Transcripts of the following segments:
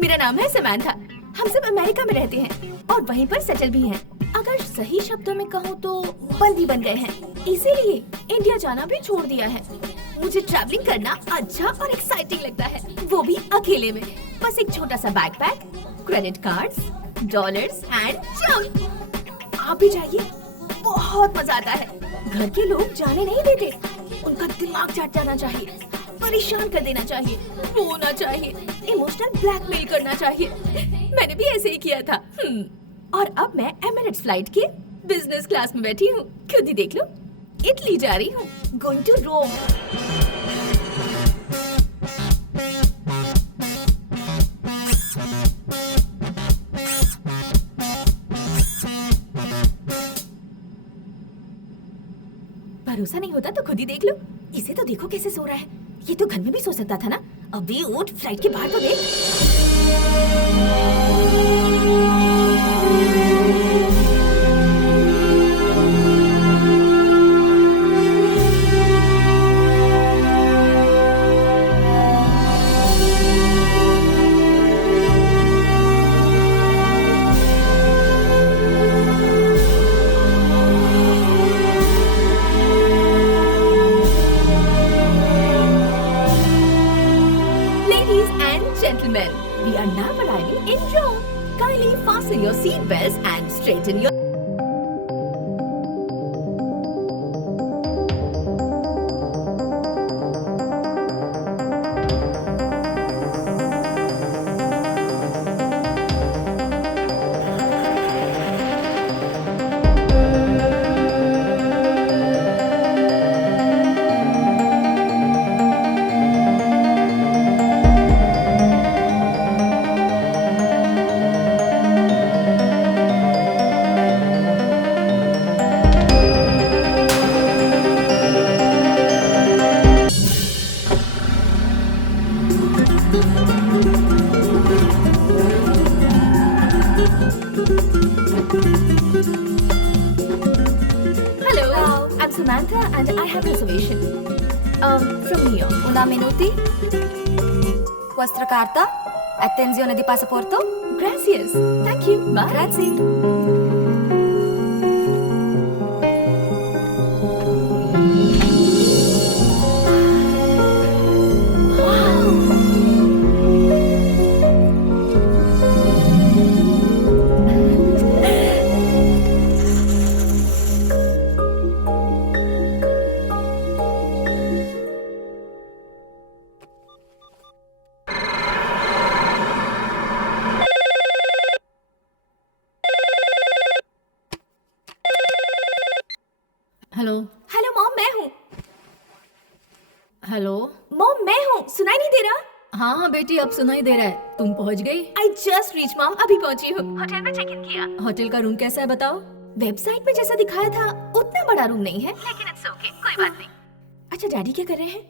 मेरा नाम है समंथा। हम सब अमेरिका में रहते हैं और वहीं पर सेटल भी हैं। अगर सही शब्दों में कहूँ तो बंदी बन गए हैं, इसीलिए इंडिया जाना भी छोड़ दिया है। मुझे ट्रैवलिंग करना अच्छा और एक्साइटिंग लगता है, वो भी अकेले में। बस एक छोटा सा backpack, credit cards, dollars and jump. आप भी जाइए, बहुत मजा आता है। घर के लोग जाने नहीं देते, उनका दिमाग चाट जाना चाहिए, परेशान कर देना चाहिए, रोना चाहिए, इमोशनल ब्लैकमेल करना चाहिए। मैंने भी ऐसे ही किया था। और अब मैं एमिरेट्स फ्लाइट के बिजनेस क्लास में बैठी हूँ। खुद ही देख लो, इटली जा रही हूँ, गोइंग टू रोम। भरोसा नहीं होता तो खुद ही देख लो। इसे तो देखो कैसे सो रहा है, ये तो घर में भी सो सकता था ना। अबे उठ, फ्लाइट के बाहर तो देख। Gentlemen, we are now arriving in Rome. Kindly fasten your seat belts and straighten your... Hello, I'm Samantha and I have reservation. From New York. Una minuti. Vostra carta? Attenzione di passaporto? Gracias. Thank you. Bye. Grazie. Hello hello mom, मैं हूँ। Hello. Mom मैं हूँ, सुनाई नहीं दे रहा? हाँ हाँ बेटी, अब सुनाई दे रहा है। तुम पहुँच गई? आई जस्ट रीच मॉम, अभी पहुंची हूँ। होटल में चेक इन किया। होटल का रूम कैसा है बताओ? वेबसाइट पे जैसा दिखाया था उतना बड़ा रूम नहीं है, लेकिन इट्स ओके, कोई बात नहीं। अच्छा, डैडी क्या कर रहे हैं?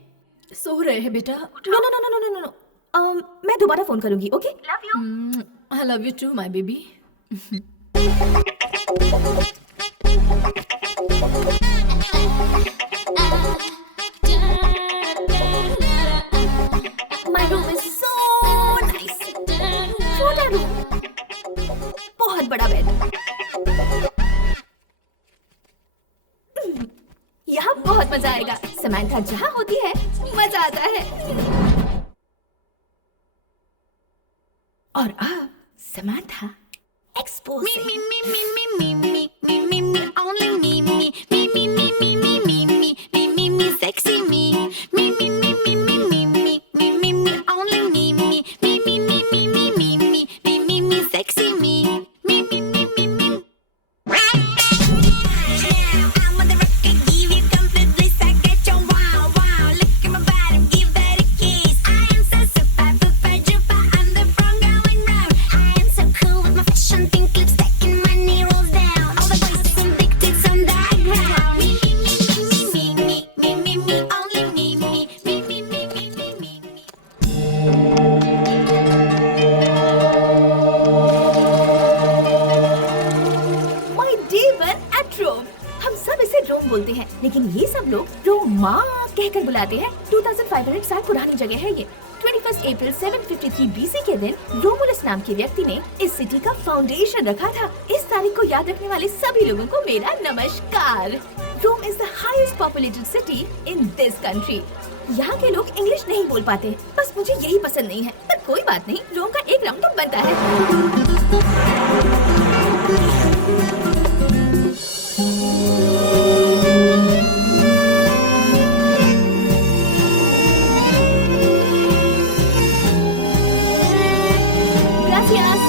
सो रहे हैं बेटा। No no no no no no no, मैं दोबारा फोन करूंगी, okay? Love you. I love you too my baby. My room is so nice. छोटा रूम, बहुत बड़ा बेड। यहाँ बहुत मजा आएगा। समंथा जहाँ होती है मजा आता है। और अब समंथा एक्सपोज। बोलते हैं, लेकिन ये सब लोग रोमा कहकर बुलाते हैं। 2500 साल पुरानी जगह है ये। 21 अप्रैल 753 BC के दिन रोमुलस नाम के व्यक्ति ने इस सिटी का फाउंडेशन रखा था। इस तारीख को याद रखने वाले सभी लोगों को मेरा नमस्कार। Rome is the highest populated city in this country. यहाँ के लोग इंग्लिश नहीं बोल पाते, बस मुझे यही पसंद नहीं है, पर कोई बात नहीं, रोम का एक राउंड तो बनता है। Gracias.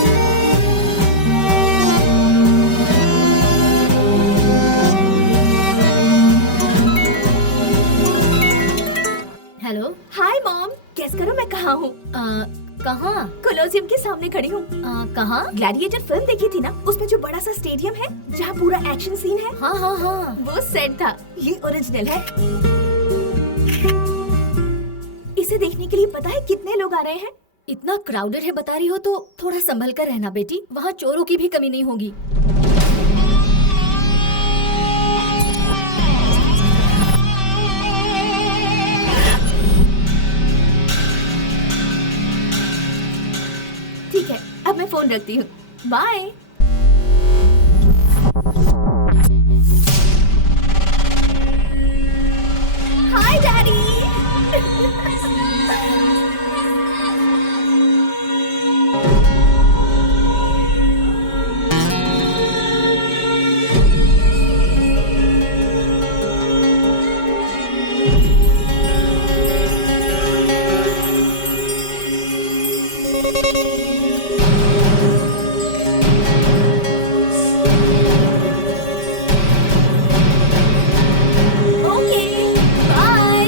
Hello. Hi mom, guess करो मैं कहाँ हूँ? कहाँ? कोलोसियम के सामने खड़ी हूँ। कहाँ? ग्लैडिएटर फिल्म देखी थी ना, उसमें जो बड़ा सा स्टेडियम है जहाँ पूरा एक्शन सीन है, हाँ हाँ हाँ। वो सेट था। ये ओरिजिनल है। इसे देखने के लिए पता है कितने लोग आ रहे हैं? इतना क्राउडेड है बता रही हो तो थोड़ा संभल कर रहना बेटी, वहाँ चोरों की भी कमी नहीं होगी। ठीक है, अब मैं फोन रखती हूँ। Bye. Hi daddy. Okay, bye.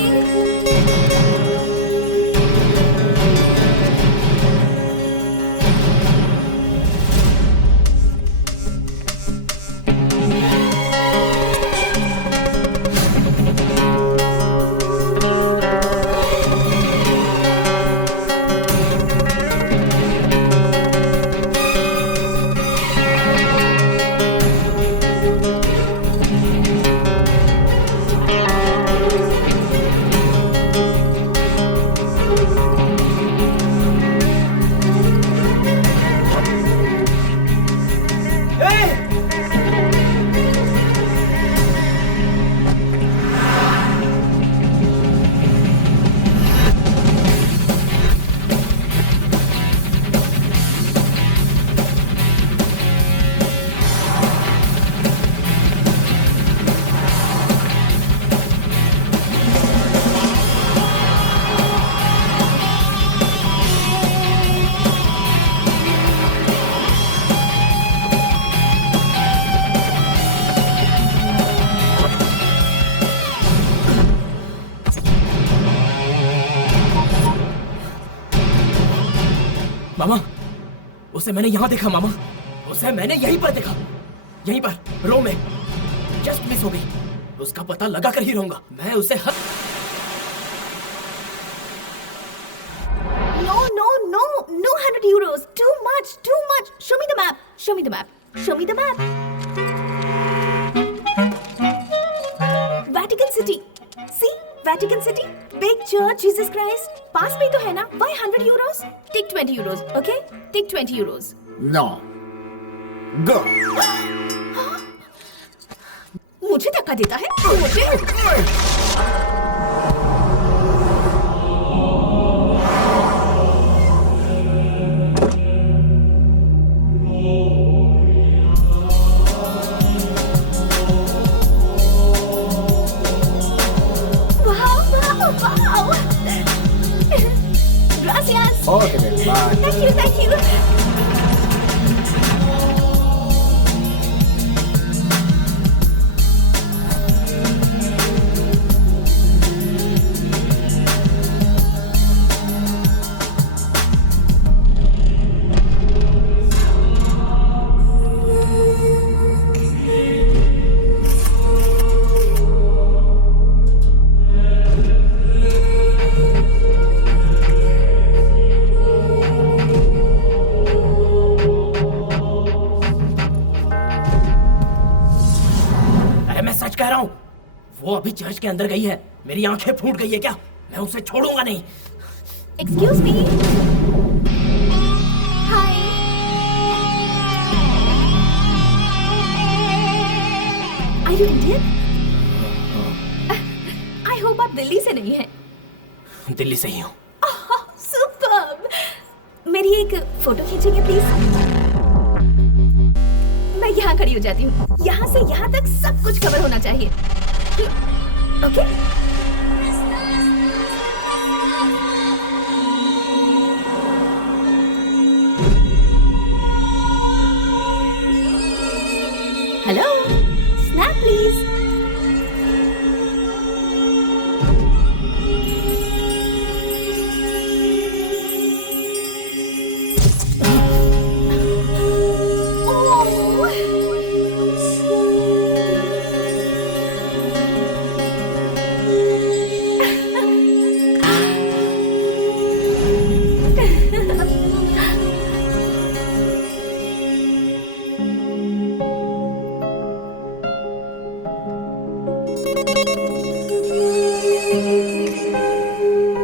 मामा, उसे मैंने यहाँ देखा मामा, उसे मैंने यहीं पर देखा, यहीं पर रोम में। जस्ट मिस हो गई। उसका पता लगा कर ही रहूंगा। मैं उसे No, no, no, no 100 euros. Too much, too much. Show me the map. Show me the map. Show me the map. Vatican City. See, Vatican City. Big church, Jesus Christ. पास में तो है ना? Why 100 euros? Take 20 euros, okay? Take 20 euros. No. Go. मुझे धक्का देता है? मुझे? Wow. Gracias. Okay, then. Bye. Thank you. कह रहा हूँ, वो अभी चर्च के अंदर गई है मेरी आंखें फूट गई है क्या? मैं उसे छोड़ूंगा नहीं। Excuse me. Hi. Are you Indian? I hope आप दिल्ली से नहीं हैं। दिल्ली से ही हूँ। सुपर्ब। मेरी एक फोटो खींचेंगे प्लीज? मैं यहाँ खड़ी हो जाती हूँ। यहाँ से यहाँ तक सब कुछ कवर होना चाहिए। Okay? Hello, snap please.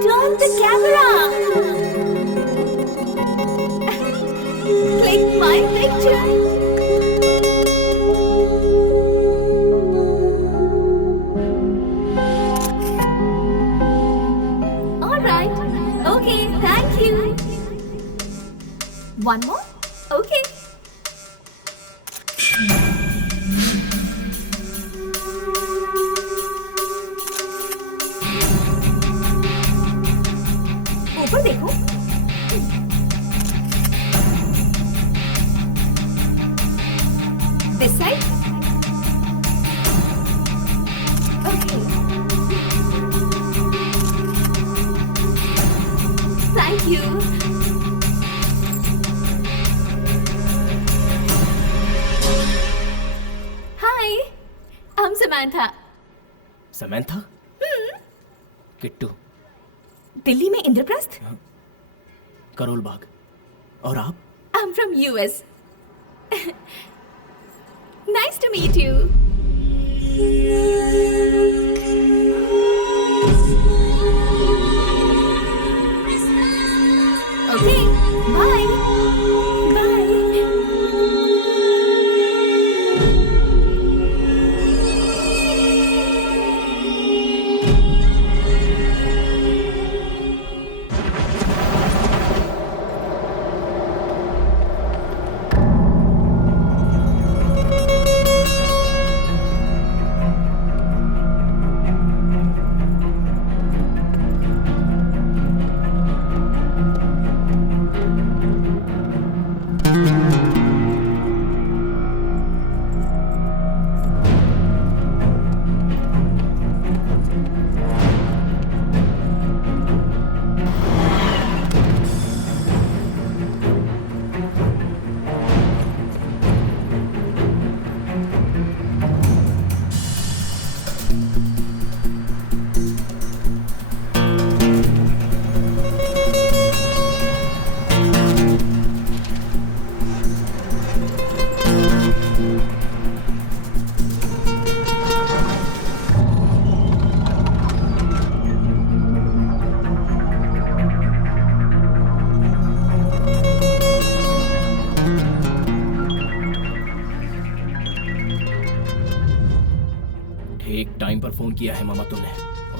Turn the camera. Click my picture. All right. Okay, thank you. One more? Okay. ऊपर देखो। This side? Okay. Thank you. Hi, I'm Samantha. Samantha? Kittu. Delhi में इंद्रप्रस्थ? करोल बाग। और आप? I'm from US. Nice to meet you. Okay, bye. Bye. ठीक time पर phone किया है मामा तूने।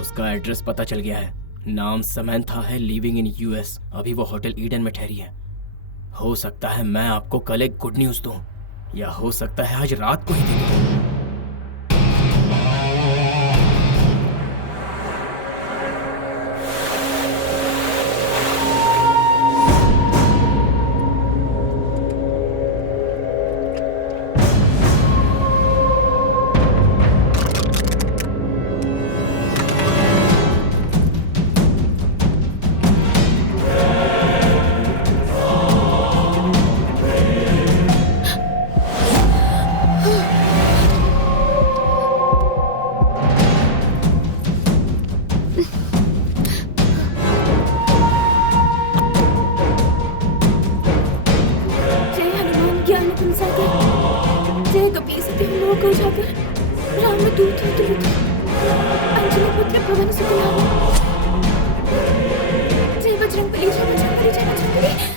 उसका एड्रेस पता चल गया है। नाम समंथा है, लिविंग इन यूएस। अभी वो होटल ईडन में ठहरी है। हो सकता है मैं आपको कल एक गुड न्यूज दूं, या हो सकता है आज रात को ही दे दूं। जय कपीस लोक उजागर राम दूत अंजलि पुत्र प्रभु सुखलाम। जय बजरंगबली, जय बजरंगबली, जय बजरंगबली।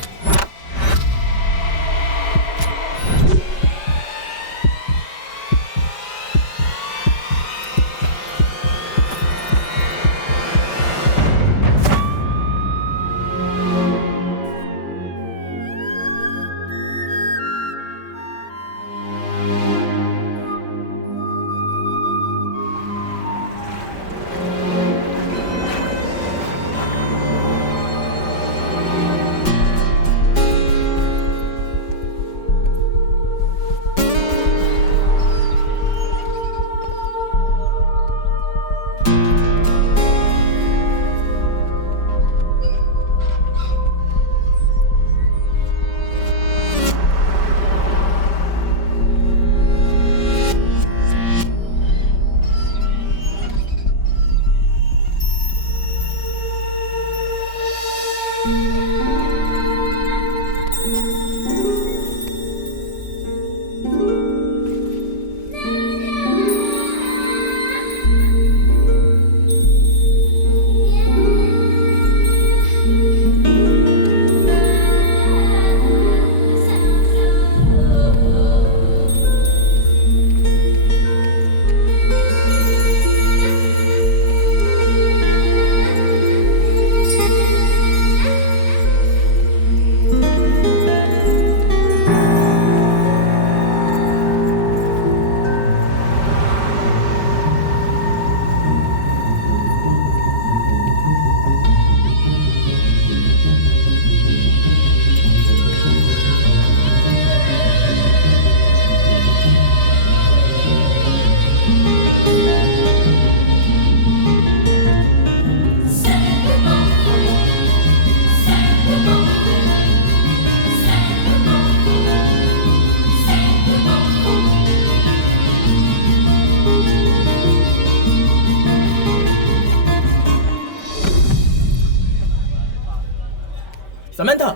समंथा।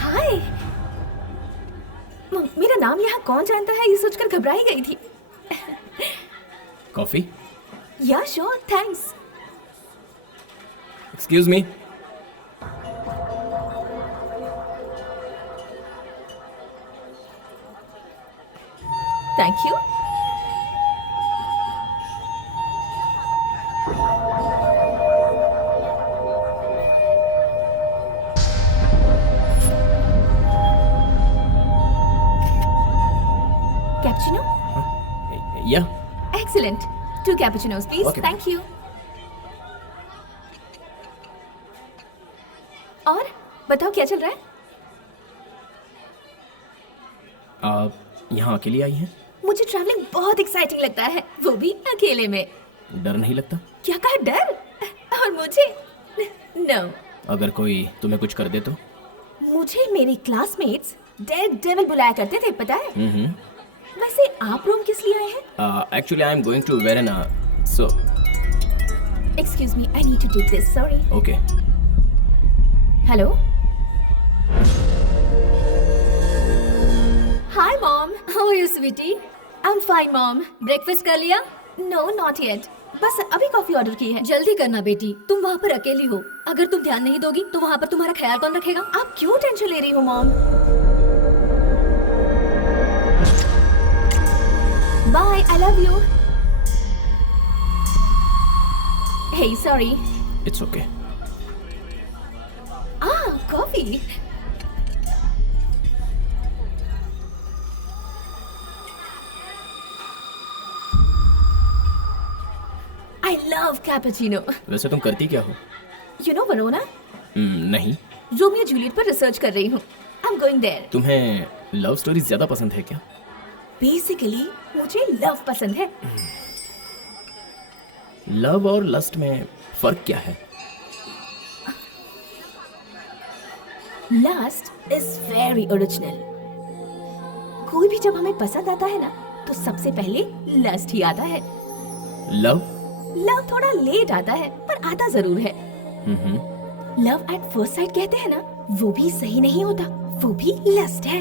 हाय। मेरा नाम यहाँ कौन जानता है, ये सोचकर घबराई गई थी। कॉफी? या sure, thanks. Excuse me. Thank you. Cappuccino? या। Excellent. 2 cappuccinos, please. Okay. Thank you. और बताओ क्या चल रहा है? आप यहाँ अकेली आई हैं? मुझे ट्रैवलिंग बहुत एक्साइटिंग लगता है, वो भी अकेले में। डर नहीं लगता? क्या कहा, डर? और मुझे? No. अगर कोई तुम्हें कुछ कर दे तो? मुझे मेरे क्लासमेट्स डेड डेविल बुलाया करते थे, पता है? वैसे आप रोम किस लिए आए हैं? Actually, I am going to Verona, so. Excuse me, I need to take this. Sorry. Okay. Hello. Hi, Mom. How are you, sweetie? I'm fine, Mom. Breakfast कर लिया? No, not yet. बस अभी कॉफी ऑर्डर की है। जल्दी करना बेटी, तुम वहाँ पर अकेली हो। अगर तुम ध्यान नहीं दोगी तो वहाँ पर तुम्हारा ख्याल कौन रखेगा? आप क्यों टेंशन ले रही हो, mom? Bye, I love you. Hey, sorry. It's okay. Coffee. I love cappuccino. वैसे तुम करती क्या हो? You know Verona? नहीं। रोमियो जूलियट पर रिसर्च कर रही हूँ। I'm going there. तुम्हें लव स्टोरी ज्यादा पसंद है क्या? Basically, मुझे लव पसंद है। लव और लस्ट में फर्क क्या है? Lust is very original. कोई भी जब हमें पसंद आता है ना, तो सबसे पहले लस्ट ही आता है। लव? लव थोड़ा लेट आता है, पर आता जरूर है। लव एट फर्स्ट साइट कहते हैं ना, वो भी सही नहीं होता, वो भी लस्ट है।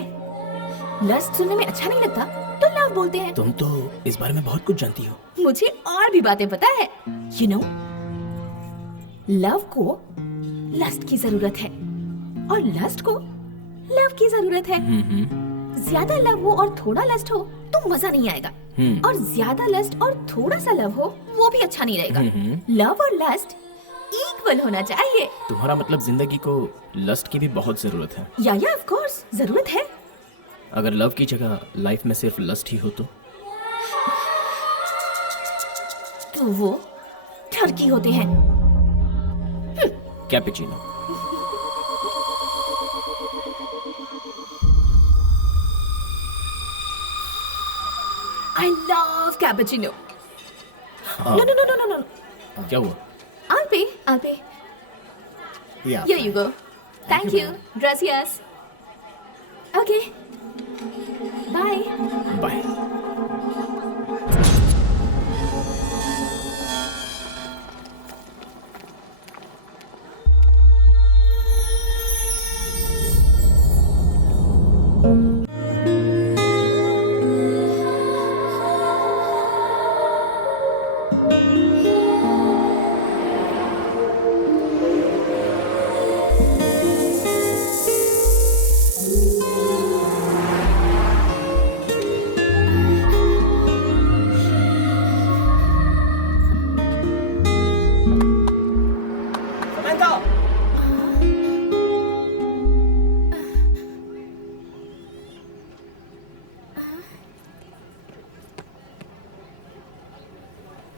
लस्ट सुनने में अच्छा नहीं लगता, तो लव बोलते हैं। तुम तो इस बारे में बहुत कुछ जानती हो। मुझे और भी बातें पता है। यू नो, लव को लस्ट की जरूरत है और लस्ट को लव की जरूरत है। ज्यादा लव हो और थोड़ा लस्ट हो तो मजा नहीं आएगा, और ज्यादा लस्ट और थोड़ा सा लव हो वो भी अच्छा नहीं रहेगा। लव और लस्ट इक्वल होना चाहिए। तुम्हारा मतलब जिंदगी को लस्ट की भी बहुत जरूरत है। या ऑफ कोर्स जरूरत है। अगर लव की जगह लाइफ में सिर्फ लस्ट ही हो तो वो ठरकी होते हैं। Cappuccino. I love cappuccino. No. क्या हुआ? I'll pay. Yeah. Here you go. Thank you. Gracias. Okay. Bye. Bye.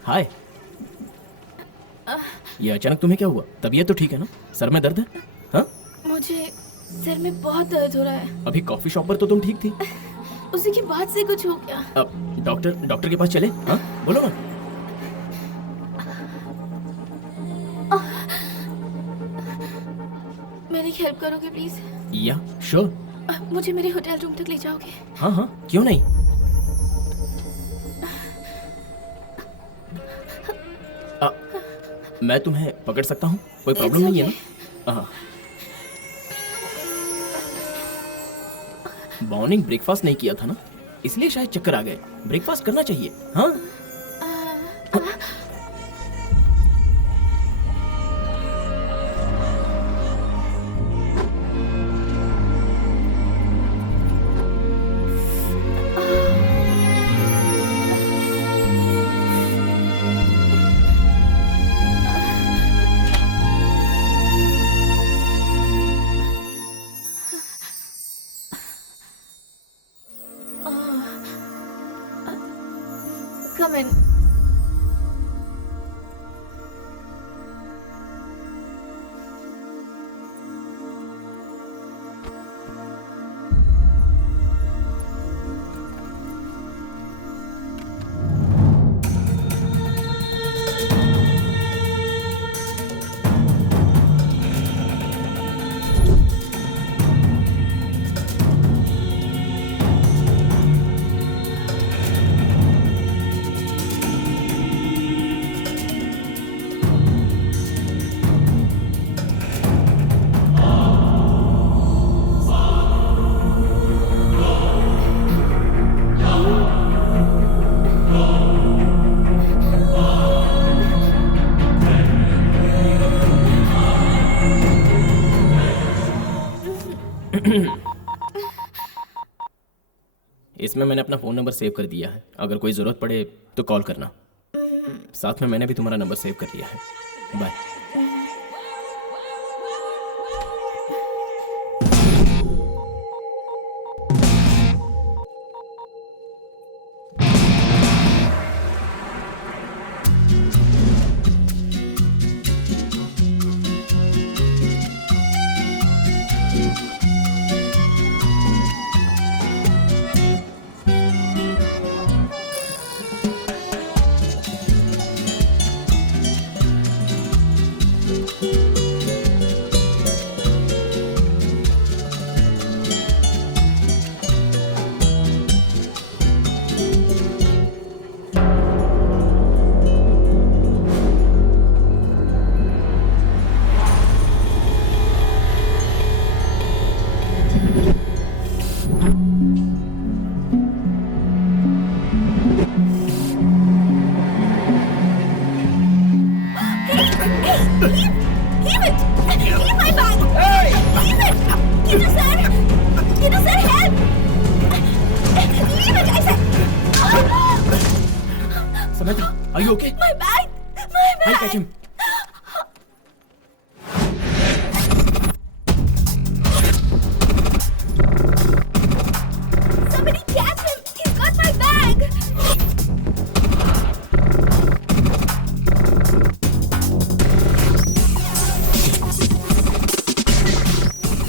Hi. ये अचानक तुम्हें क्या हुआ? तबीयत तो ठीक है ना? सर में दर्द है? हाँ? मुझे सिर में बहुत दर्द हो रहा है। अभी कॉफी शॉप पर तो तुम ठीक थी। उसी के बाद से कुछ हो गया। अब डॉक्टर के पास चले? हाँ, बोलो ना। मेरी हेल्प करोगे प्लीज? या श्योर। मुझे मेरे होटल रूम तक ले जाओगे? हाँ, क्यों नहीं। मैं तुम्हें पकड़ सकता हूँ, कोई प्रॉब्लम नहीं है ना? मॉर्निंग ब्रेकफास्ट नहीं किया था ना, इसलिए शायद चक्कर आ गए। ब्रेकफास्ट करना चाहिए। हाँ, Come in. इसमें मैंने अपना फ़ोन नंबर सेव कर दिया है, अगर कोई ज़रूरत पड़े तो कॉल करना। साथ में मैंने भी तुम्हारा नंबर सेव कर लिया है। Bye. Leave it! Leave my bag! Leave it! Kidu sir! Kidu sir, help! Leave it, I said! Samantha, are you okay? My bag! My bag! I'll catch him. Somebody catch him! He's got my bag!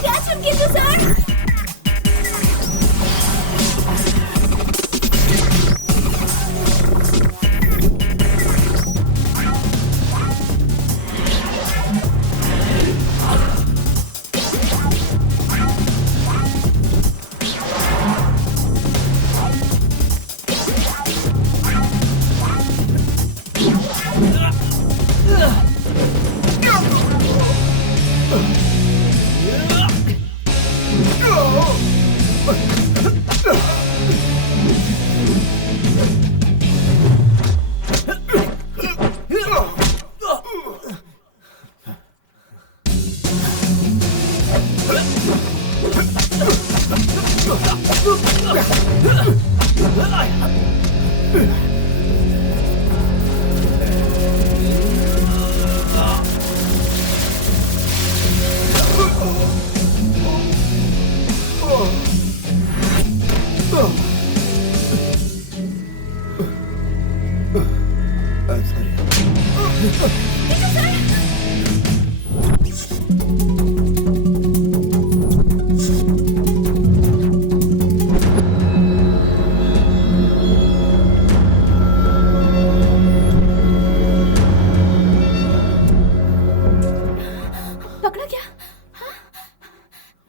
Catch him, Kidu sir! पकड़ा क्या?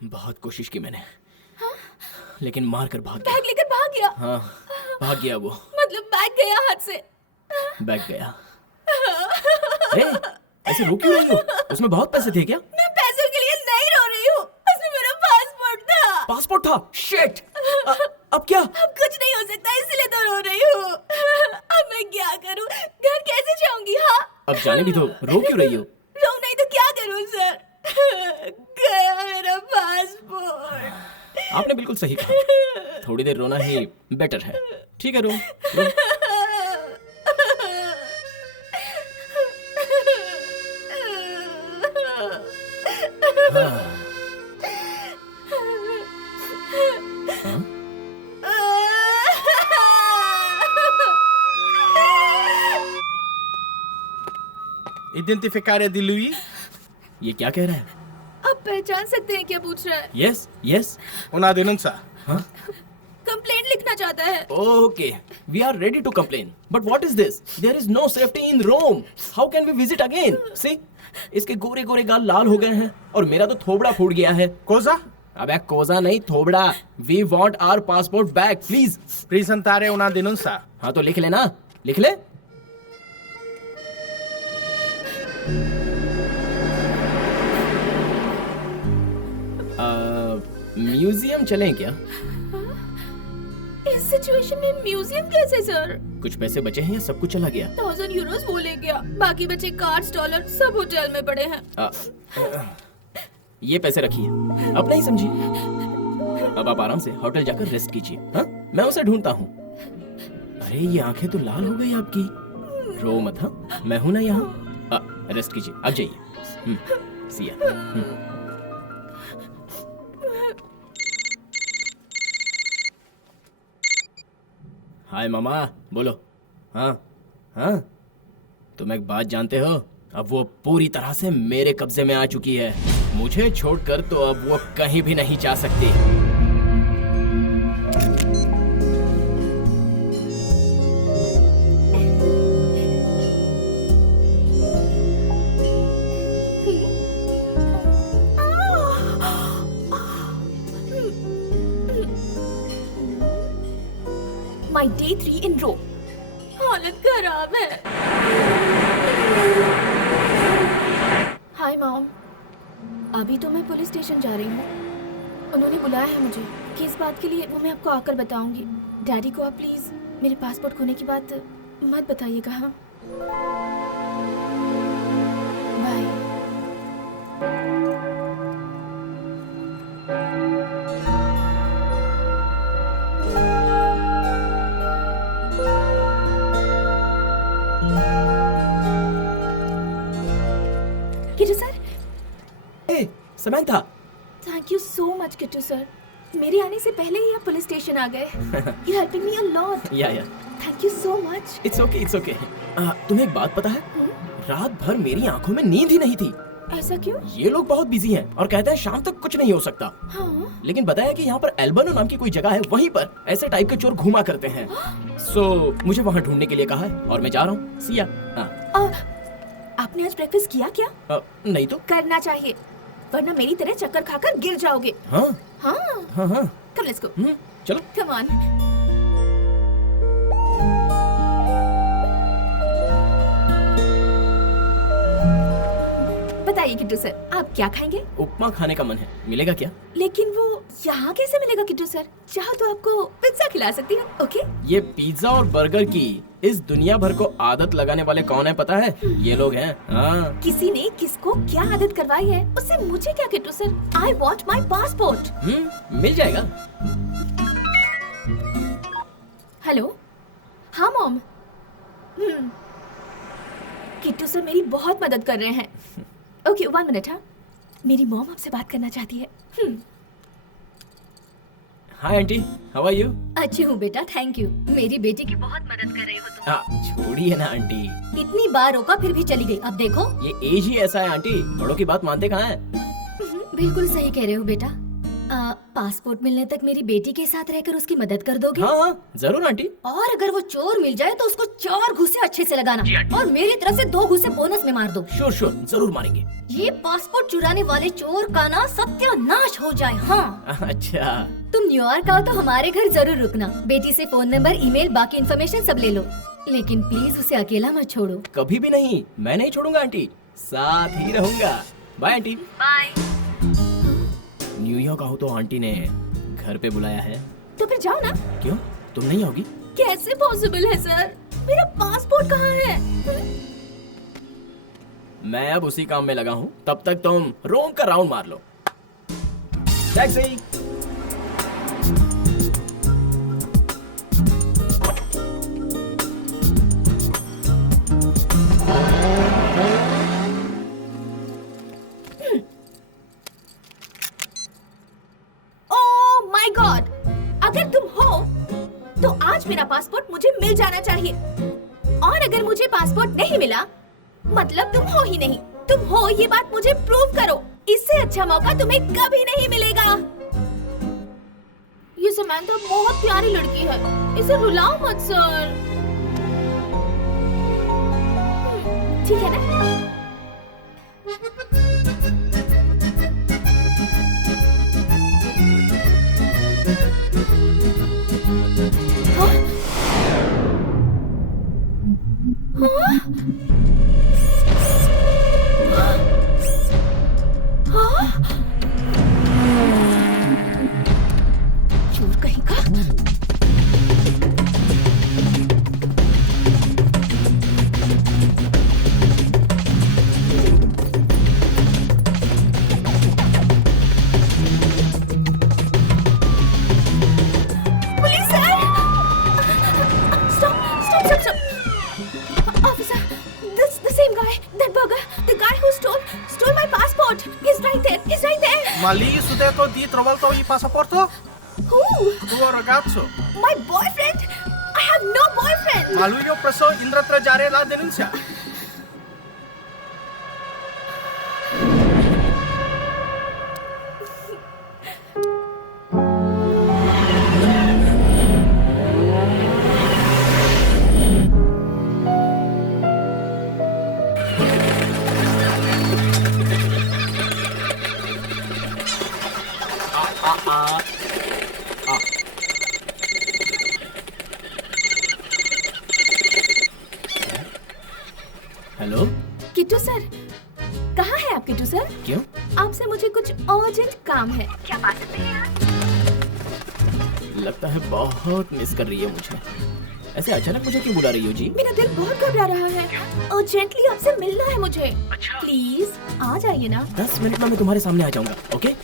बहुत कोशिश की मैंने, लेकिन मार कर भाग गया। बैग लेकर भाग गया? हाँ, भाग गया वो। मतलब बैग गया हाथ से? बैग गया। ऐसे रो क्यों रही हो? उसमें बहुत पैसे थे क्या? मैं पैसों के लिए नहीं रो रही हूँ। उसमें मेरा पासपोर्ट था। पासपोर्ट था? शिट! अब क्या? अब कुछ नहीं हो सकता, इसलिए तो रो रही हूँ। अब मैं क्या करूँ? घर कैसे जाऊंगी? हाँ, अब जाने भी तो, रो क्यों रही हो? रो नहीं तो क्या करूँ सर? गया मेरा पासपोर्ट। आपने बिल्कुल सही कहा, थोड़ी देर रोना ही बेटर है। ठीक है, रो, रो। हाँ। हाँ? Identificare di lui? ये क्या कह रहा है? आप पहचान सकते हैं क्या पूछ रहा है? Yes yes. Una denuncia. हाँ? कंप्लेंट लिखना चाहता है। Okay, we are ready to complain. But what is this? There is no safety in Rome. How can we visit again? See, इसके गोरे गोरे गाल लाल हो गए हैं और मेरा तो थोबड़ा फूट गया है। Cosa? अबे कोजा नहीं, थोबड़ा। We want our passport back, please. Presentare una denuncia. हाँ तो लिख लेना, लिख ले। म्यूजियम चलें क्या? इस सिचुएशन में म्यूजियम कैसे सर? कुछ पैसे बचे हैं या सब कुछ चला गया? 1000 यूरोस वो ले गया, बाकी बचे कार्ड्स, डॉलर सब होटल में पड़े हैं। ये पैसे रखिए, अपना ही समझिए। अब आप आराम से होटल जाकर रेस्ट कीजिए। हाँ, मैं उसे ढूंढता हूँ। अरे ये आंखें तो लाल हो गई आपकी। रो मत, हाँ, मैं हूं ना यहाँ। रेस्ट कीजिए, अब जाइए। सिया। हाय मामा, बोलो। हाँ हाँ, तुम एक बात जानते हो, अब वो पूरी तरह से मेरे कब्जे में आ चुकी है। मुझे छोड़कर तो अब वो कहीं भी नहीं जा सकती। My day 3 in Rome. हालत खराब है। हाय मॉम, अभी तो मैं पुलिस स्टेशन जा रही हूँ। उन्होंने बुलाया है मुझे। किस बात के लिए वो मैं आपको आकर बताऊंगी। डैडी को आप प्लीज मेरे पासपोर्ट खोने की बात मत बताइएगा। हाँ, bye. Samantha. Thank you so much Kittu sir. मेरे आने से पहले ही आप पुलिस स्टेशन आ गए। You helping me a lot. Yeah thank you so much. It's okay. तुम्हें एक बात पता है, रात भर मेरी आंखों में नींद ही नहीं थी। ऐसा क्यों? ये लोग बहुत बिजी हैं और कहते हैं शाम तक कुछ नहीं हो सकता। हाँ। लेकिन बताया कि यहाँ पर एल्बर्नो नाम की कोई जगह है, वहीं पर ऐसे टाइप के चोर घूमा करते हैं। सो मुझे वहाँ ढूंढने के लिए कहा है और मैं जा रहा हूँ। सिया। आपने आज ब्रेकफास्ट किया क्या? नहीं तो। करना चाहिए, वरना मेरी तरह चक्कर खाकर गिर जाओगे। हाँ हाँ। हाँ। Come let's go. चलो। Come on. बताइए किट्टू सर, आप क्या खाएंगे? उपमा खाने का मन है, मिलेगा क्या? लेकिन वो यहाँ कैसे मिलेगा किट्टू सर? चाहो तो आपको पिज्जा खिला सकती हूँ। ओके? ये पिज्जा और बर्गर की इस दुनिया भर को आदत लगाने वाले कौन है पता है? ये लोग हैं। हाँ। किसी ने किसको क्या आदत करवाई है उससे मुझे क्या Kittu sir? I want my passport. मिल जाएगा। हेलो। हाँ मॉम। किट्टू सर मेरी बहुत मदद कर रहे हैं। Okay 1 minute. हाँ, मेरी मॉम आपसे बात करना चाहती है। Hi aunty, how are you? अच्छी हूँ बेटा, थैंक यू। मेरी बेटी की बहुत मदद कर रही हो तुम। छोड़िए ना आंटी। इतनी बार रोका फिर भी चली गई। अब देखो। ये एज ही ऐसा है आंटी, बड़ों की बात मानते कहाँ हैं? बिल्कुल सही कह रहे हो बेटा। पासपोर्ट मिलने तक मेरी बेटी के साथ रहकर उसकी मदद कर दोगे? हाँ जरूर आंटी। और अगर वो चोर मिल जाए तो उसको 4 घुसे अच्छे से लगाना और मेरी तरफ से 2 घुसे बोनस में मार दो। श्योर जरूर मारेंगे। ये पासपोर्ट चुराने वाले चोर का ना सत्यानाश हो जाए। हाँ। अच्छा। तुम न्यूयॉर्क आओ तो हमारे घर जरूर रुकना। बेटी से फोन नंबर, ईमेल, बाकी इन्फॉर्मेशन सब ले लो, लेकिन प्लीज उसे अकेला मत छोड़ो। कभी भी नहीं, मैं नहीं छोड़ूंगा आंटी, साथ ही रहूंगा। Bye aunty. बाय। न्यूयॉर्क आओ तो आंटी ने घर पे बुलाया है। तो फिर जाओ ना। क्यों, तुम नहीं आओगी? कैसे पॉसिबल है सर? मेरा पासपोर्ट कहाँ है? मैं अब उसी काम में लगा हूँ, तब तक तुम रोम का राउंड मार लो। टैक्सी। ओह माय गॉड, अगर तुम हो तो आज मेरा पासपोर्ट मुझे मिल जाना चाहिए, और अगर मुझे पासपोर्ट नहीं मिला मतलब तुम हो ही नहीं। तुम हो ये बात मुझे प्रूव करो। इससे अच्छा मौका तुम्हें कभी नहीं मिलेगा। ये समंथा बहुत प्यारी लड़की है, इसे रुलाओ मत सर। ठीक है ना? चोर कहीं का। Police sir! Stop! Officer, this the same guy, that burger, the guy who stole my passport. He's right there. Ma lì su tetto dietro volto il passaporto? Who? Tuo ragazzo. My boyfriend? I have no boyfriend. Ma lui ho preso in retrogare la denuncia. Hello Kittu sir, कहाँ है आप Kittu sir? क्यों? आपसे मुझे कुछ urgent काम है। क्या बात सकते हैं आप? लगता है बहुत मिस कर रही है मुझे। ऐसे अचानक मुझे क्यों बुला रही हो जी? मेरा दिल बहुत घबरा रहा है। अर्जेंटली आपसे मिलना है मुझे। प्लीज आ जाइए ना। 10 मिनट में मैं तुम्हारे सामने आ जाऊंगा। ओके?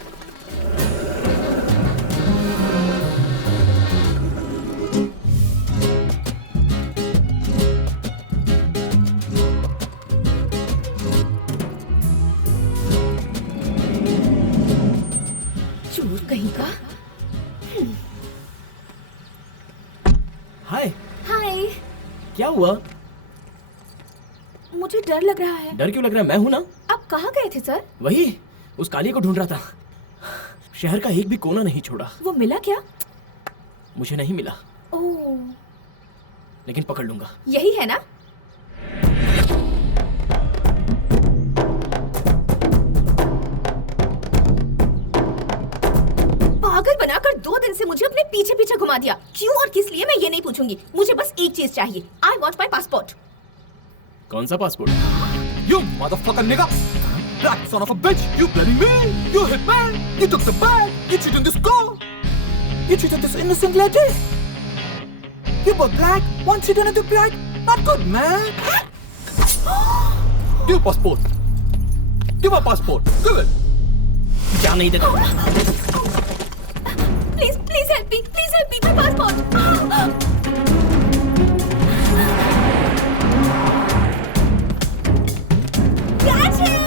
मुझे डर लग रहा है। डर क्यों लग रहा है? मैं हूं ना। आप कहाँ गए थे सर? वही उस काली को ढूंढ रहा था। शहर का एक भी कोना नहीं छोड़ा। वो मिला क्या? मुझे नहीं मिला, ओह, लेकिन पकड़ लूंगा। यही है ना? पागल बनाकर 2 दिन से मुझे अपने पीछे पीछे घुमा दिया। क्यों और किस लिए मैं ये नहीं पूछूंगी। मुझे बस एक चीज चाहिए। आई वॉन्ट माई पासपोर्ट। कौन सा passport? You motherfucker nigga! Black son of a bitch! You bloody me! You hit man! You took the bag! You cheated this girl! You cheated this innocent lady! You were black, one cheated into black! Not good, man! Give a passport! Give a passport! Give it! क्या नहीं देता? Please please help me, please help me, my passport. Catch him!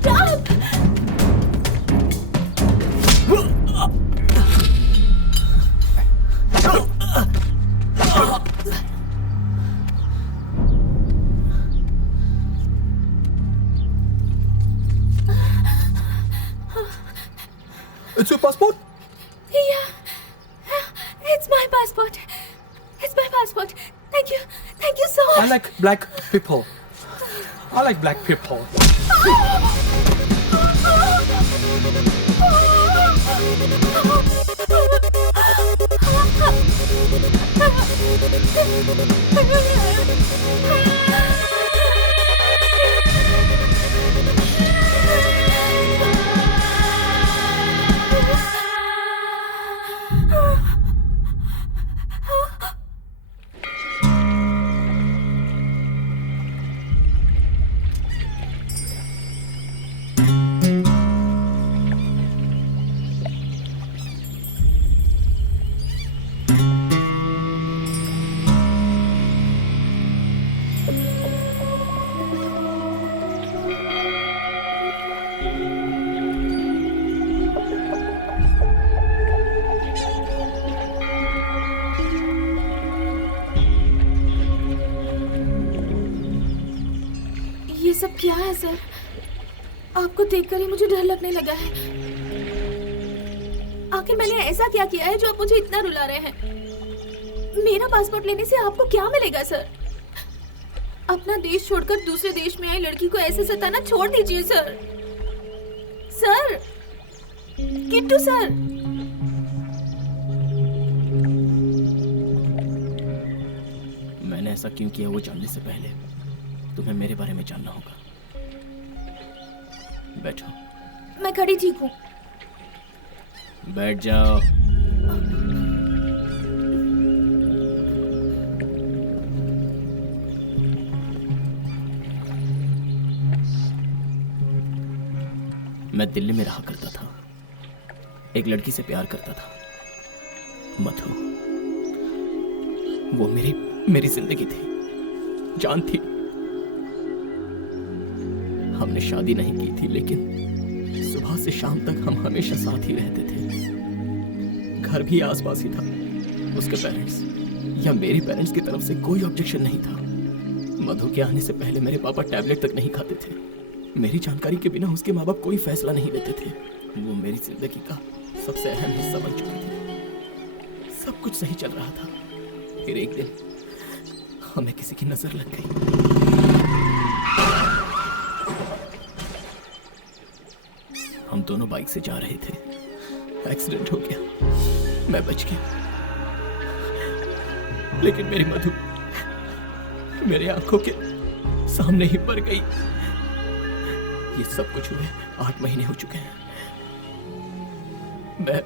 Stop! It's your passport? Yeah, it's my passport. It's my passport. Thank you so I much. like black people. I like black people. ये सब क्या है sir? आपको देखकर ही मुझे डर लगने लगा है। आखिर मैंने ऐसा क्या किया है जो आप मुझे इतना रुला रहे हैं? मेरा पासपोर्ट लेने से आपको क्या मिलेगा सर? अपना देश छोड़कर दूसरे देश में आई लड़की को ऐसे सताना छोड़ दीजिए सर। Sir, Kittu sir. मैंने ऐसा क्यों किया वो जानने से पहले तुम्हें मेरे बारे में जानना होगा। बैठो। मैं खड़ी ठीक हूँ। बैठ जाओ। मैं दिल्ली में रहा करता था। एक लड़की से प्यार करता था, मधु। वो मेरी जिंदगी थी, जान थी। हमने शादी नहीं की थी, लेकिन सुबह से शाम तक हम हमेशा साथ ही रहते थे। घर भी आसपास ही था। उसके पेरेंट्स या मेरे पेरेंट्स की तरफ से कोई ऑब्जेक्शन नहीं था। मधु के आने से पहले मेरे पापा टैबलेट तक नहीं खाते थे। मेरी जानकारी के बिना उसके माँ बाप कोई फैसला नहीं लेते थे। वो मेरी जिंदगी का सबसे अहम हिस्सा बन चुकी थी। सब कुछ सही चल रहा था। फिर एक दिन हमें किसी की नजर लग गई। हम दोनों बाइक से जा रहे थे। एक्सीडेंट हो गया। मैं बच गया, लेकिन मेरी मधु मेरी आंखों के सामने ही मर गई। ये सब कुछ हुए 8 महीने हो चुके हैं। मैं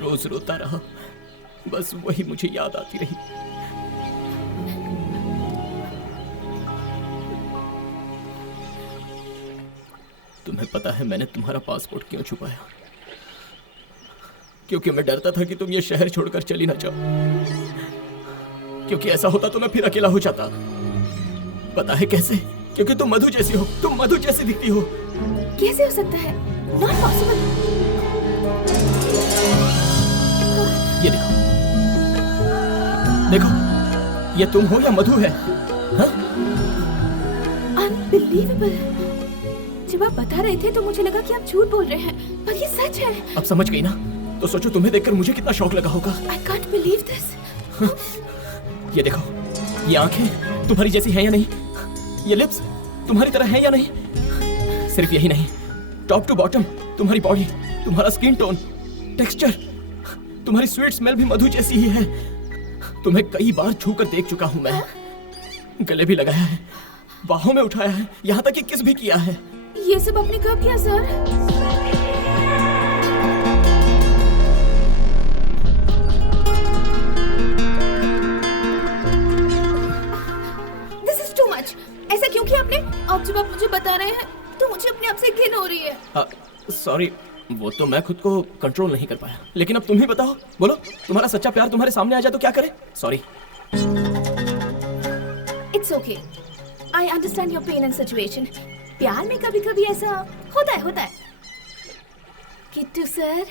रोज रोता रहा, बस वही मुझे याद आती रही। तुम्हें पता है मैंने तुम्हारा पासपोर्ट क्यों छुपाया? क्योंकि मैं डरता था कि तुम ये शहर छोड़कर चली ना जाओ। क्योंकि ऐसा होता तो मैं फिर अकेला हो जाता। पता है कैसे? क्योंकि तुम मधु जैसी हो। तुम मधु जैसी दिखती हो। कैसे हो सकता है? Not possible. ये देखो। देखो, ये तुम हो या मधु है? हाँ? अनबिलीवेबल। जब आप बता रहे थे तो मुझे लगा कि आप झूठ बोल रहे हैं, पर ये सच है। अब समझ गई ना? तो सोचो तुम्हें देखकर मुझे कितना शौक लगा होगा। I can't believe this. ये देखो, ये आंखें तुम्हारी जैसी हैं या नहीं? ये लिप्स तुम्हारी तरह हैं या नहीं? सिर्फ यही नहीं, टॉप टू बॉटम तुम्हारी बॉडी, तुम्हारा स्किन टोन, टेक्सचर, तुम्हारी स्वीट स्मेल भी मधु जैसी ही है। तुम्हें कई बार छू कर देख चुका हूं मैं। गले भी लगाया है, बाहों में उठाया है, यहाँ तक कि किस भी किया है। ये सब आपने कब किया sir? This is too much. ऐसा क्यों किया आपने? अब जब आप मुझे बता रहे हैं तो मुझे अपने आप से घिन हो रही है। सॉरी, वो तो मैं खुद को कंट्रोल नहीं कर पाया। लेकिन अब तुम ही बताओ, बोलो, तुम्हारा सच्चा प्यार तुम्हारे सामने आ जाए तो क्या करे? Sorry. It's okay. I understand your pain and situation. प्यार में कभी-कभी ऐसा होता है। किट्टू सर,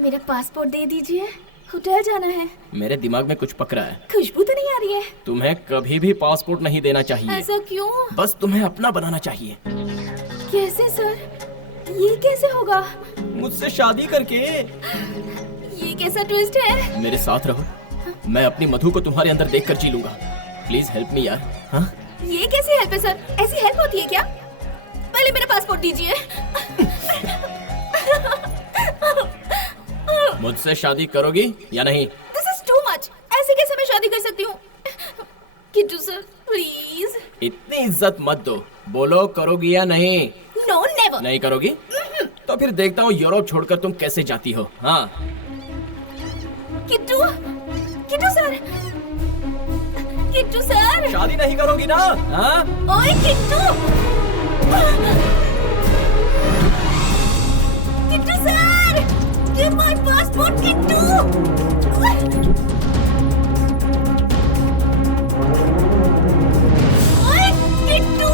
मेरा पासपोर्ट दे दीजिए, होटल जाना है। मेरे दिमाग में कुछ पक रहा है। खुशबू तो नहीं आ रही है। तुम्हें कभी भी पासपोर्ट नहीं देना चाहिए। ऐसा क्यों? बस तुम्हें अपना बनाना चाहिए। कैसे सर? ये कैसे होगा? मुझसे शादी करके। ये कैसा ट्विस्ट है? मेरे साथ रहो, मैं अपनी मधु को तुम्हारे अंदर देखकर जी लूंगा। प्लीज हेल्प मी यार। हाँ? ये कैसी हेल्प है सर? ऐसी हेल्प होती है क्या? पहले मेरा पासपोर्ट दीजिए। मुझसे शादी करोगी या नहीं? This is too much. ऐसे कैसे मैं शादी कर सकती हूँ? Kittu sir, please. इतनी इज्जत मत दो, बोलो करोगी या नहीं? No, never. नहीं करोगी? तो फिर देखता हूँ यूरोप छोड़कर तुम कैसे जाती हो। हाँ? Kittu sir, Kittu sir. शादी नहीं करोगी ना? हाँ? ओए Kittu sir, give my passport, Kittu. ओए किट्टू,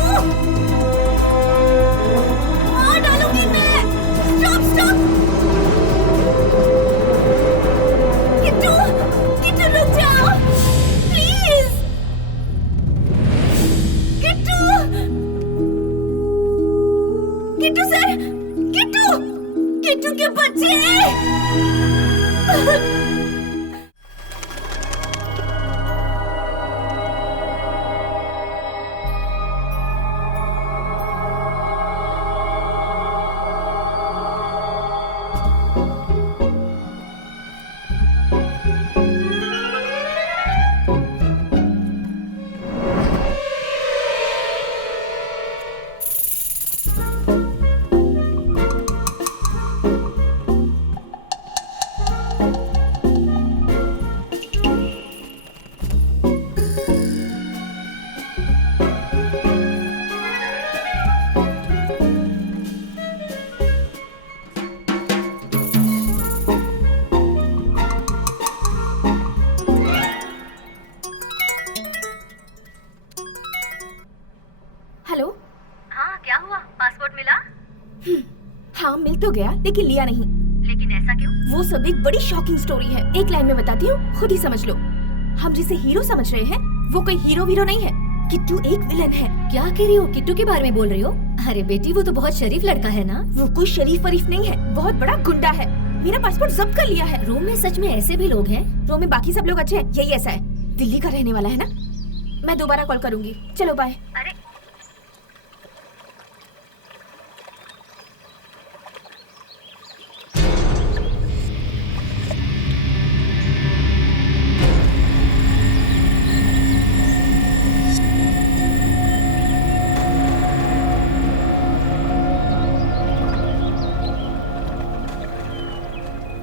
मार डालूंगी मैं। Stop. किट्टू रुक जाओ, प्लीज। किट्टू सर, किट्टू के बच्चे। हाँ मिल तो गया लेकिन लिया नहीं। लेकिन ऐसा क्यों? वो सब एक बड़ी शॉकिंग स्टोरी है। एक लाइन में बताती हूँ, खुद ही समझ लो। हम जिसे हीरो समझ रहे हैं वो कोई हीरो वीरो नहीं है। किट्टू एक विलन है। क्या कह रही हो? किट्टू के बारे में बोल रही हो? अरे बेटी, वो तो बहुत शरीफ लड़का है ना। वो कोई शरीफ वरीफ नहीं है, बहुत बड़ा गुंडा है। मेरा पासपोर्ट जब्त कर लिया है। रोम में सच में ऐसे भी लोग हैं? रोम में बाकी सब लोग अच्छे हैं, यही ऐसा है। दिल्ली का रहने वाला है ना। मैं दोबारा कॉल करूंगी, चलो बाय। अरे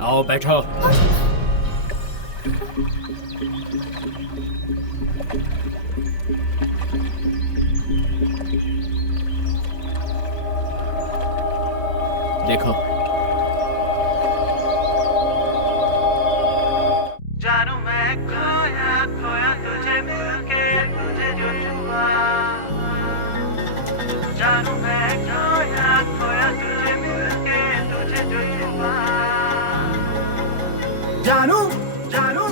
आओ बैठो। देखो, जानू मैं खोया खोया तुझे मिलके तुझे जो छुआ। जानू मैं खोया खोया तुझे मिलके तुझे जो छुआ। जानू जानू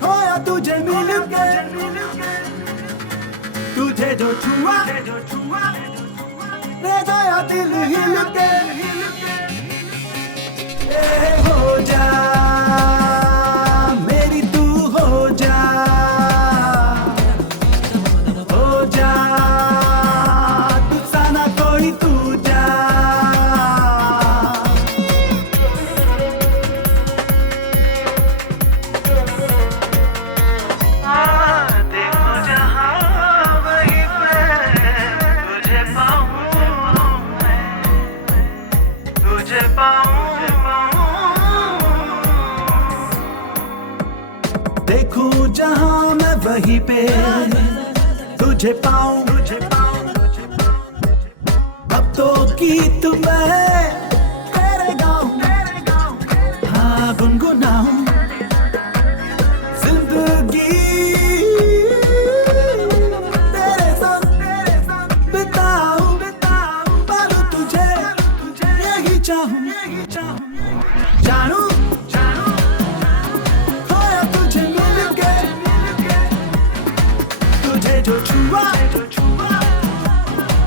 खोया तुझे मिल के तुझे जो छुआ ले गया दिल हिल के हो जा मेरी तू हो जा तुझसा ना कोई तू जा देखो जहाँ वहीं पे तुझे पाऊँ तुझे पाऊँ देखूं जहाँ मैं वहीं पे तुझे पाऊँ अब तो गीत मैं तेरे गाऊं हाँ गुनगुनाऊं जिंदगी तेरे संग बिताऊं पर तुझे यही चाहूं जानू खोया तुझे मिल के तुझे जो छुआ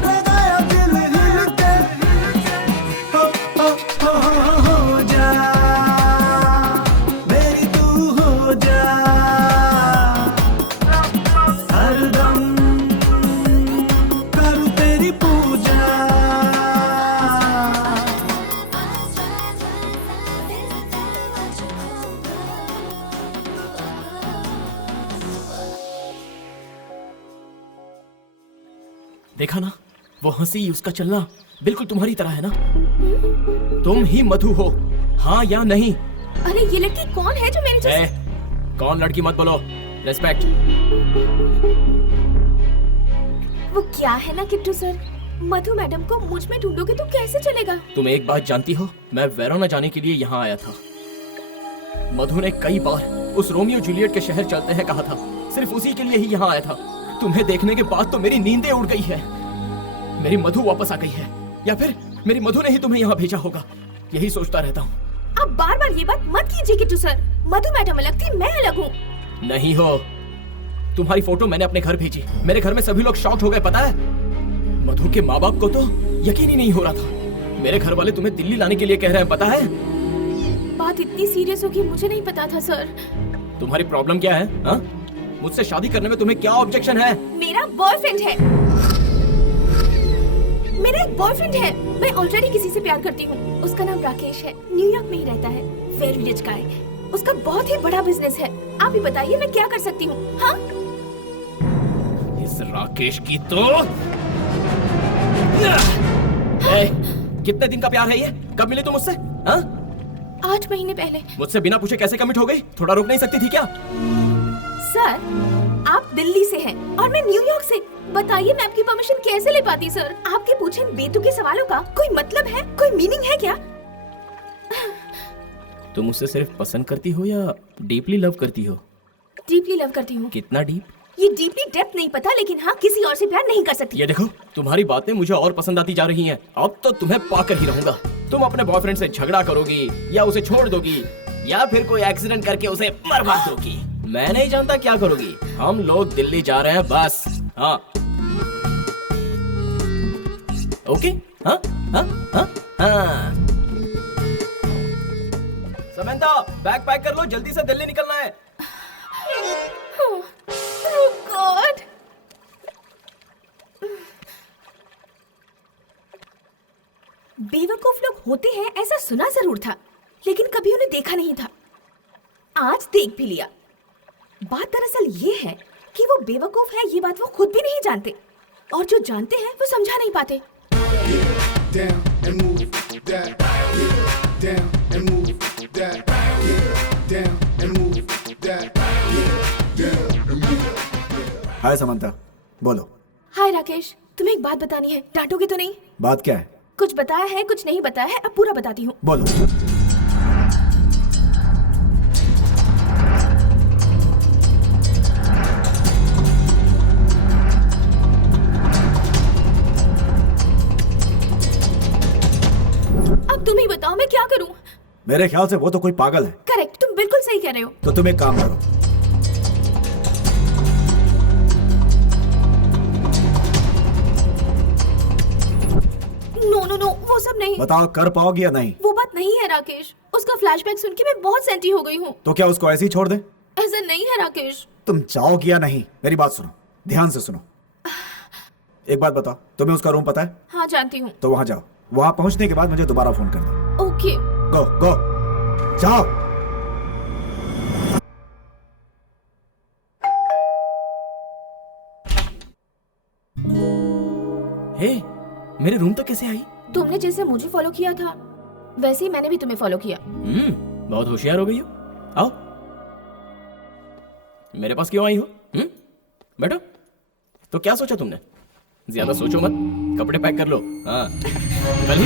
ले गया दिल हिल के हो जा मेरी तू हो जा हरदम करूं तेरी पूजा देखा ना, वो हंसी, उसका चलना बिल्कुल तुम्हारी तरह है ना। तुम ही मधु हो, हाँ या नहीं? अरे ये लड़की कौन है जो मेरे जैसे? कौन लड़की मत बोलो, रेस्पेक्ट। वो क्या है ना किट्टू सर, मधु मैडम को मुझ में ढूंढोगे तो कैसे चलेगा? तुम एक बात जानती हो, मैं वेरोना जाने के लिए यहाँ आया था। मधु ने कई बार उस रोमियो जूलियट के शहर चलते हैं कहा था, सिर्फ उसी के लिए ही यहाँ आया था। तुम्हें देखने के बाद तो मेरी नींदें उड़ गई है। मेरी मधु वापस आ गई है, या फिर मेरी मधु ने ही तुम्हें यहाँ भेजा होगा, यही सोचता रहता हूँ। आप बार बार ये बात मत कीजिए किट्टू सर, मधु मैडम अलग थी, मैं अलग हूँ। नहीं हो, तुम्हारी फोटो मैंने अपने घर भेजी, मेरे घर में सभी लोग शॉक्ड हो गए, पता है? मधु के माँ बाप को तो यकीन ही नहीं हो रहा था। मेरे घर वाले तुम्हें दिल्ली लाने के लिए कह रहे हैं, पता है? बात इतनी सीरियस होगी मुझे नहीं पता था सर। तुम्हारी प्रॉब्लम क्या है? हा? मुझसे शादी करने में तुम्हें क्या ऑब्जेक्शन है? मेरा बॉयफ्रेंड है, मेरा एक बॉयफ्रेंड है। मैं ऑलरेडी किसी से प्यार करती हूँ। उसका नाम राकेश है, न्यूयॉर्क में ही रहता है, वेरी रिच गाय। उसका बहुत ही बड़ा बिजनेस है। आप ही बताइए मैं क्या कर सकती हूँ? हाँ? इस राकेश की तो कितने दिन का प्यार है ये? कब मिले तुम मुझसे? हाँ? 8 महीने पहले। मुझसे बिना पूछे कैसे कमिट हो गई? थोड़ा रुक नहीं सकती थी क्या? सर, आप दिल्ली से हैं और मैं न्यूयॉर्क से। बताइए मैं आपकी परमिशन कैसे ले पाती सर? आपके पूछे बेतुके सवालों का कोई मतलब है, कोई मीनिंग है क्या? तुम मुझसे सिर्फ पसंद करती हो या डीपली लव करती हो? डीपली लव करती हूँ। कितना डीप? ये डीपली डेप्थ नहीं पता, लेकिन हाँ किसी और से प्यार नहीं कर सकती। ये देखो, तुम्हारी बातें मुझे और पसंद आती जा रही हैं। अब तो तुम्हें पाकर ही रहूंगा। तुम अपने बॉयफ्रेंड से झगड़ा करोगी या उसे छोड़ दोगी या फिर कोई एक्सीडेंट करके उसे मरवा दोगी। मैं नहीं जानता क्या करोगी। हम लोग दिल्ली जा रहे हैं बस। हाँ ओके? हाँ हाँ हाँ हाँ। समंता, बैग पैक कर लो, जल्दी से दिल्ली निकलना है। Oh God! बेवकूफ लोग होते हैं ऐसा सुना जरूर था, लेकिन कभी उन्हें देखा नहीं था। आज देख भी लिया। बात दरअसल ये है कि वो बेवकूफ है, ये बात वो खुद भी नहीं जानते, और जो जानते हैं वो समझा नहीं पाते। हाय समंता, बोलो। हाय राकेश, तुम्हें एक बात बतानी है, डांटोगे तो नहीं? बात क्या है? कुछ बताया है, कुछ नहीं बताया है, अब पूरा बताती हूँ। बोलो। अब तुम ही बताओ मैं क्या करूँ? मेरे ख्याल से वो तो कोई पागल है। करेक्ट, तुम बिल्कुल सही कह रहे हो। तो तुम एक काम करो, नो नो नो, वो सब नहीं। बताओ कर पाओगी या नहीं? वो बात नहीं है राकेश। उसका फ्लैशबैक सुन के मैं बहुत सेंटी हो गई हूँ। तो क्या उसको ऐसे ही छोड़ दे? ऐसा नहीं है राकेश। तुम चाहोगी या नहीं? मेरी बात सुनो, ध्यान से सुनो। एक बात बताओ, तुम्हें उसका रूम पता है? हाँ जानती हूँ। तो वहां जाओ, वहां पहुंचने के बाद मुझे दोबारा फोन कर दो। ओके। गो गो जाओ। हे, मेरे रूम तक कैसे आई? तुमने जैसे मुझे फॉलो किया था वैसे ही मैंने भी तुम्हें फॉलो किया। बहुत होशियार हो गई हो। आओ, मेरे पास क्यों आई हो? बैठो। तो क्या सोचा तुमने? ज्यादा सोचो मत, कपड़े पैक कर लो। हाँ, कल ही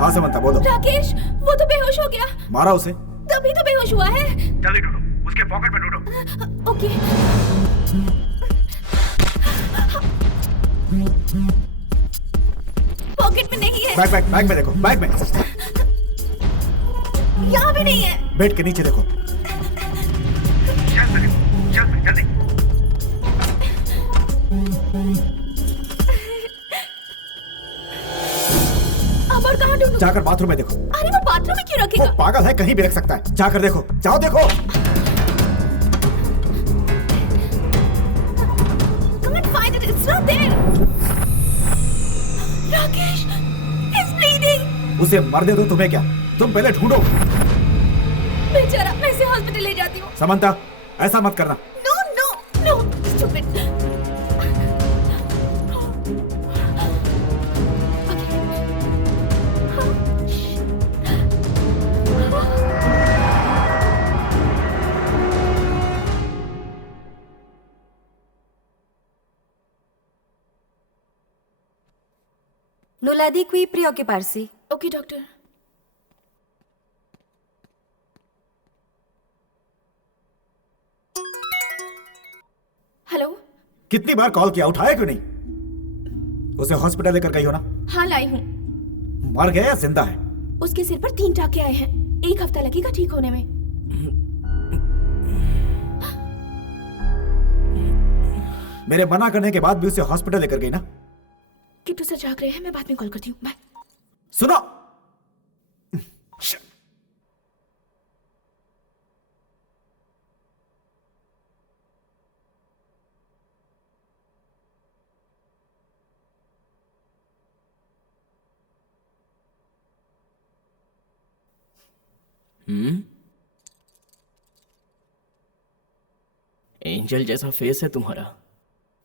हाँ समंता बोलो। राकेश, वो तो बेहोश हो गया। मारा उसे? तभी तो बेहोश हुआ है। जल्दी ढूंढो, उसके पॉकेट में ढूंढो। ओके। पॉकेट में नहीं है। बैग में देखो, बैग में। यहाँ भी नहीं है। बेड के नीचे देखो। जल्दी। अब और कहाँ ढूंढूं? जाकर बाथरूम में देखो। अरे वो बाथरूम में क्यों रखेगा? वो पागल है, कहीं भी रख सकता है। जाकर देखो, जाओ देखो। Can't find it. It's not there. Rakesh, he's bleeding. उसे मरने दो, तुम्हें क्या? तुम पहले ढूंढो। बेचारा, मैं इसे हॉस्पिटल ले जाती हूँ। समंता, ऐसा मत करना। No, stupid. Nulla di qui preoccuparsi. Okay doctor. Hello. कितनी बार कॉल किया, उठाया क्यों नहीं? उसे हॉस्पिटल लेकर गई हो ना? हाँ लाई हूँ। मर गया या जिंदा है? उसके सिर पर 3 टाके आए हैं। 1 हफ्ता लगेगा ठीक होने में। मेरे मना करने के बाद भी उसे हॉस्पिटल लेकर गई ना? किट्टू सर जाग रहे हैं, मैं बाद में कॉल करती हूँ। बाय। सुनो, एंजल जैसा फेस है तुम्हारा,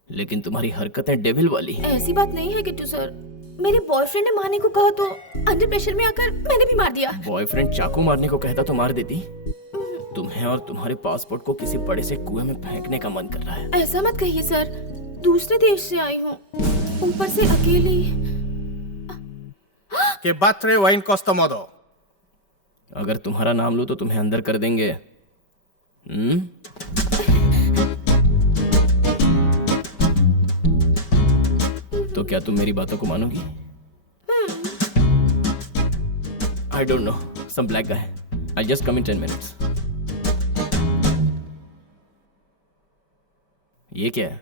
लेकिन तुम्हारी हरकतें डेविल वाली हैं। ऐसी बात नहीं है किट्टू सर। मेरे बॉयफ्रेंड ने मारने को कहा तो अंडर प्रेशर में आकर मैंने भी मार दिया। बॉयफ्रेंड चाकू मारने को कहता तो मार देती। तुम्हें और तुम्हारे पासपोर्ट को किसी बड़े से कुएं में फेंकने का मन कर रहा है। ऐसा मत कहिए सर, दूसरे देश से आई हूँ, ऊपर से अकेली। Che battere o in questo modo? अगर तुम्हारा नाम लूं तो तुम्हें अंदर कर देंगे। तो क्या तुम मेरी बातों को मानोगी? I don't know, some black guy. I'll just come in 10 minutes. ये क्या है?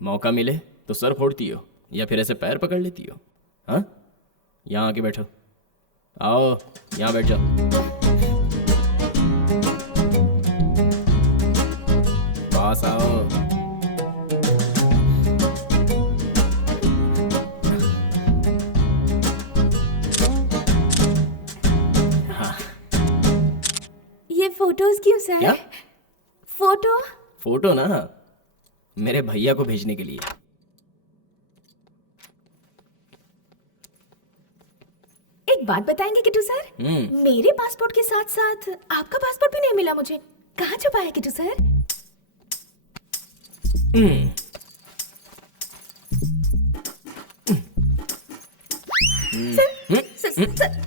मौका मिले तो सर फोड़ती हो या फिर ऐसे पैर पकड़ लेती हो? हाँ? यहाँ आके बैठो। आओ, यहाँ बैठ जाओ। पास आओ। ये फोटोज क्यों सर? क्या? फोटो? फोटो ना, मेरे भैया को भेजने के लिए। एक बात बताएंगे किट्टू सर? मेरे पासपोर्ट के साथ साथ आपका पासपोर्ट भी नहीं मिला मुझे। कहाँ छुपा है किट्टू सर? सर।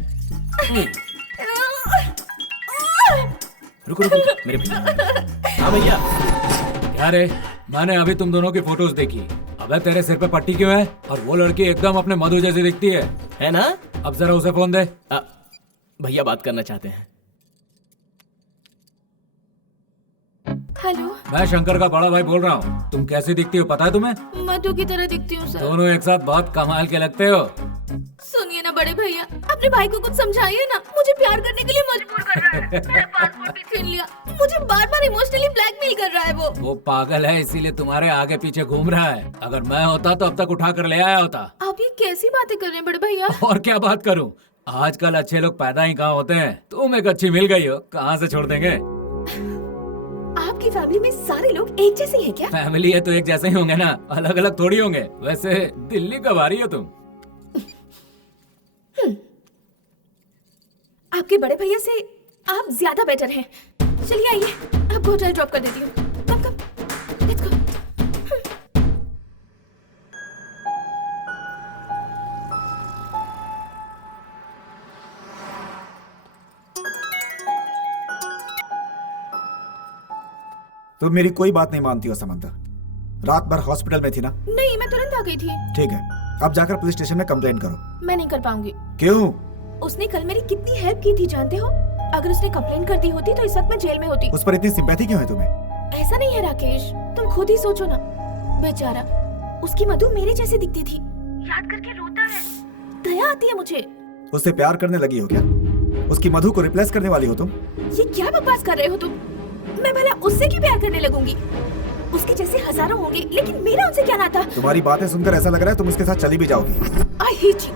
रुको रुको, मेरे भैया। हाँ भैया। क्या रे, मैंने अभी तुम दोनों की फोटोज देखी। अबे तेरे सिर पे पट्टी क्यों है? और वो लड़की एकदम अपने मधु जैसी दिखती है ना? अब जरा उसे फोन दे। भैया बात करना चाहते हैं। हेलो, मैं शंकर का बड़ा भाई बोल रहा हूँ। तुम कैसी दिखती हो पता है तुम्हें? मधु की तरह दिखती हूँ सर। दोनों एक साथ बहुत कमाल के लगते हो। सुनिए ना बड़े भैया, अपने भाई को कुछ समझाइए ना, मुझे प्यार करने के लिए मजबूर कर रहा है। मेरा पासपोर्ट भी छीन लिया, मुझे बार बार इमोशनली ब्लैकमेल कर रहा है वो पागल है, इसीलिए तुम्हारे आगे पीछे घूम रहा है। अगर मैं होता तो अब तक उठा कर ले आया होता। आप ये कैसी बातें कर रहे हैं बड़े भैया? और क्या बात करूं? आजकल अच्छे लोग पैदा ही कहाँ होते हैं। तुम एक अच्छी मिल गई हो, कहाँ से छोड़ देंगे? आपकी फैमिली में सारे लोग एक जैसे हैं क्या? फैमिली है तो एक जैसे ही होंगे ना, अलग अलग थोड़ी होंगे। वैसे दिल्ली कब आ रही हो तुम? आपके बड़े भैया से आप ज्यादा बेटर हैं। चलिए आइए, आपको होटल ड्रॉप कर देती हूँ। कम कम, लेट्स गो। तुम मेरी कोई बात नहीं मानती हो समंता। रात भर हॉस्पिटल में थी ना? नहीं, मैं तुरंत आ गई थी। ठीक है, अब जाकर पुलिस स्टेशन में कंप्लेंट करो। मैं नहीं कर पाऊंगी। क्यों? उसने कल मेरी कितनी हेल्प की थी जानते हो? अगर उसने कंप्लेंट कर दी होती तो इस वक्त मैं जेल में होती। उस पर इतनी सिंपैथी क्यों है तुम्हें? ऐसा नहीं है राकेश, तुम खुद ही सोचो ना। बेचारा, उसकी मधु मेरे जैसी दिखती थी। याद करके रोता है, दया आती है मुझे। उससे प्यार करने लगी हो क्या? उसकी मधु को रिप्लेस करने वाली हो तुम? ये क्या बकवास कर रहे हो तुम? मैं भला उससे क्यों प्यार करने लगूंगी? उसके जैसे हजारों होंगे, लेकिन मेरा उनसे क्या नाता? तुम्हारी बातें सुनकर ऐसा लग रहा है तुम उसके साथ चली भी जाओगी। I hate you.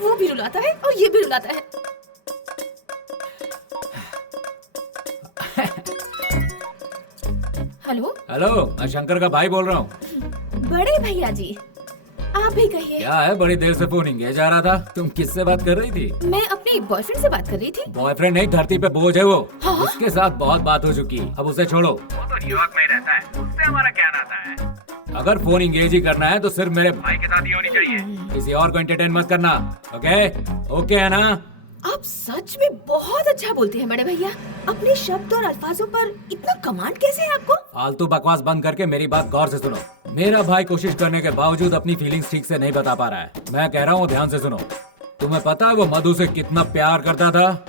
वो भी रुलाता है और ये भी रुलाता है। हेलो हेलो, मैं शंकर का भाई बोल रहा हूँ। बड़े भैया जी, आप भी कहिए। क्या है, बड़ी देर से फोन एंगेज आ रहा था। तुम किससे बात कर रही थी? मैं अपने बॉयफ्रेंड से बात कर रही थी। बॉयफ्रेंड नहीं, धरती पे बोझ है वो। हाँ? उसके साथ बहुत बात हो चुकी, अब उसे छोड़ो। वो तो न्यूयॉर्क में ही रहता है, उससे हमारा क्या नाता है? अगर फोन एंगेज ही करना है तो सिर्फ मेरे भाई के साथ ही होनी चाहिए। किसी और को एंटरटेन मत करना। ओके ओके है ना? आप सच में बहुत अच्छा बोलते हैं बड़े भैया। अपने शब्द और अल्फाजों पर इतना कमांड कैसे है आपको? फालतू बकवास बंद करके मेरी बात गौर से सुनो। मेरा भाई कोशिश करने के बावजूद अपनी फीलिंग्स ठीक से नहीं बता पा रहा है। मैं कह रहा हूँ ध्यान से सुनो। तुम्हें पता है वो मधु से कितना प्यार करता था?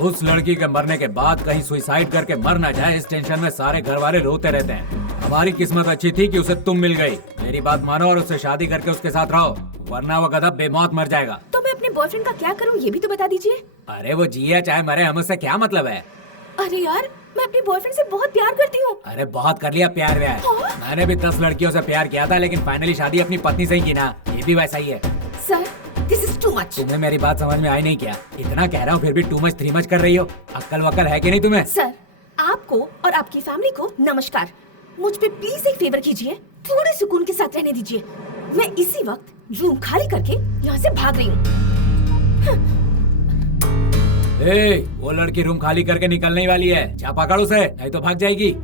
उस लड़की के मरने के बाद कहीं सुसाइड करके मर ना जाए, इस टेंशन में सारे घर वाले रोते रहते हैं। हमारी किस्मत अच्छी थी कि उसे तुम मिल गई। मेरी बात मानो और उससे शादी करके उसके साथ रहो, वरना वो गधा बेमौत मर जाएगा। तो मैं अपने बॉयफ्रेंड का क्या करूँ ये भी तो बता दीजिए। अरे वो जिया चाहे मरे, हमें उससे क्या मतलब है? अरे यार, मैं अपने बॉयफ्रेंड से बहुत प्यार करती हूँ। अरे बहुत कर लिया प्यार व्यार। हाँ? मैंने भी 10 लड़कियों से प्यार किया था, लेकिन फाइनली शादी अपनी पत्नी से ही की ना। ये भी वैसा ही है। Sir, this is too much. तुम्हें मेरी बात समझ में आई नहीं क्या? इतना कह रहा हूँ फिर भी टू मच थ्री मच कर रही हो। अक्ल वक्ल है कि नहीं तुम्हें? सर, आपको और आपकी फैमिली को नमस्कार। मुझ पे प्लीज एक फेवर कीजिए, थोड़े सुकून के साथ रहने दीजिए। मैं इसी वक्त रूम खाली करके यहाँ से भाग रही हूँ। वो लड़की रूम खाली करके निकलने वाली है। जा पकड़ उसे, नहीं तो भाग जाएगी।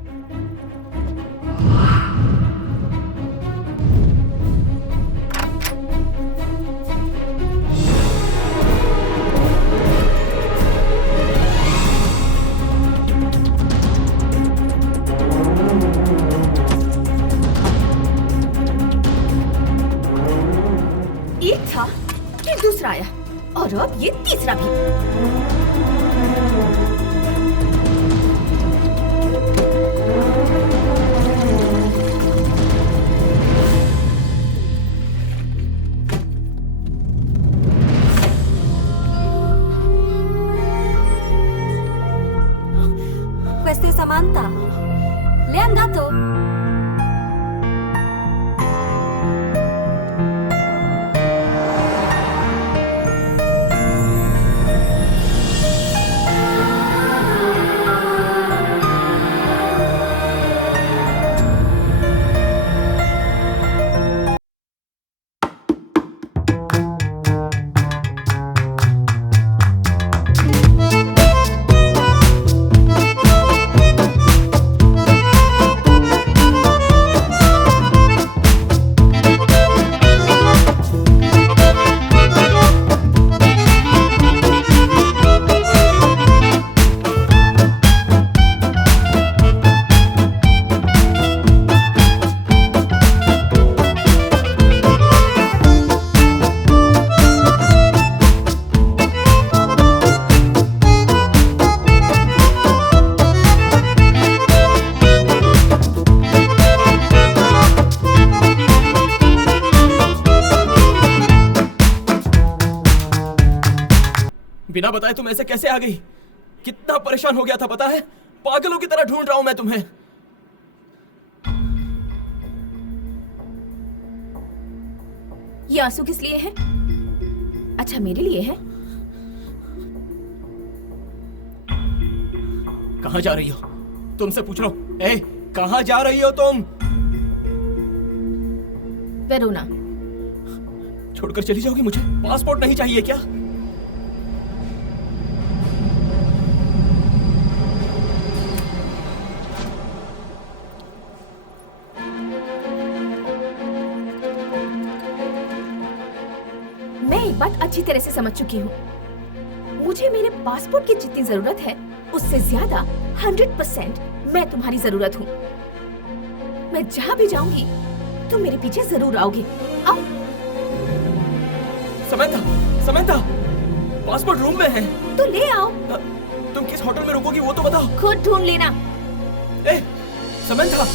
एक था, फिर दूसरा आया और अब ये तीसरा भी। Questa è Samantha. Le è andato? बिना बताए तुम ऐसे कैसे आ गई? कितना परेशान हो गया था पता है? पागलों की तरह ढूंढ रहा हूं मैं तुम्हें। ये आंसू किस लिए है? अच्छा मेरे लिए है। कहाँ जा रही हो? तुमसे पूछ रहा हूं। ए, कहाँ जा रही हो तुम? वेरोना। छोड़कर चली जाओगी मुझे? पासपोर्ट नहीं चाहिए क्या? मैं एक बात अच्छी तरह से समझ चुकी हूँ। मुझे मेरे पासपोर्ट की जितनी जरूरत है उससे ज्यादा 100% मैं तुम्हारी जरूरत हूँ। मैं जहाँ भी जाऊंगी तुम मेरे पीछे जरूर आओगे। आओ। समंथा, समंथा, पासपोर्ट रूम में है। तो ले आओ। तुम किस होटल में रुकोगी वो तो बताओ। खुद ढूंढ लेना। ए, Samantha.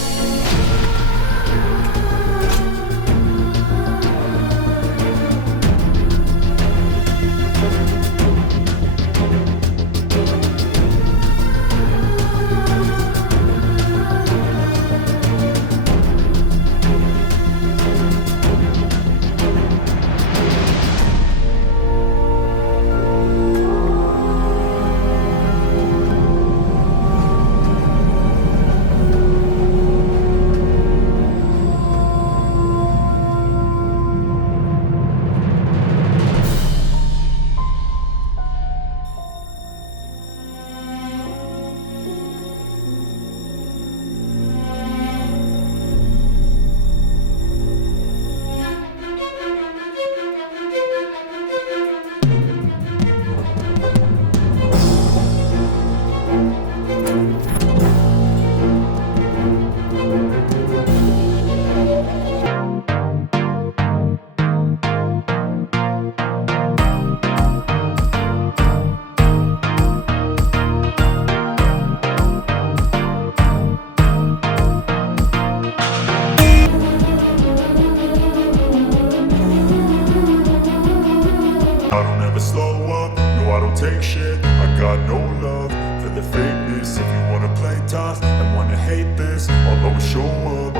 I don't ever slow up, no I don't take shit. I got no love for the fakeness. If you wanna play tough and wanna hate this, I'll always show up.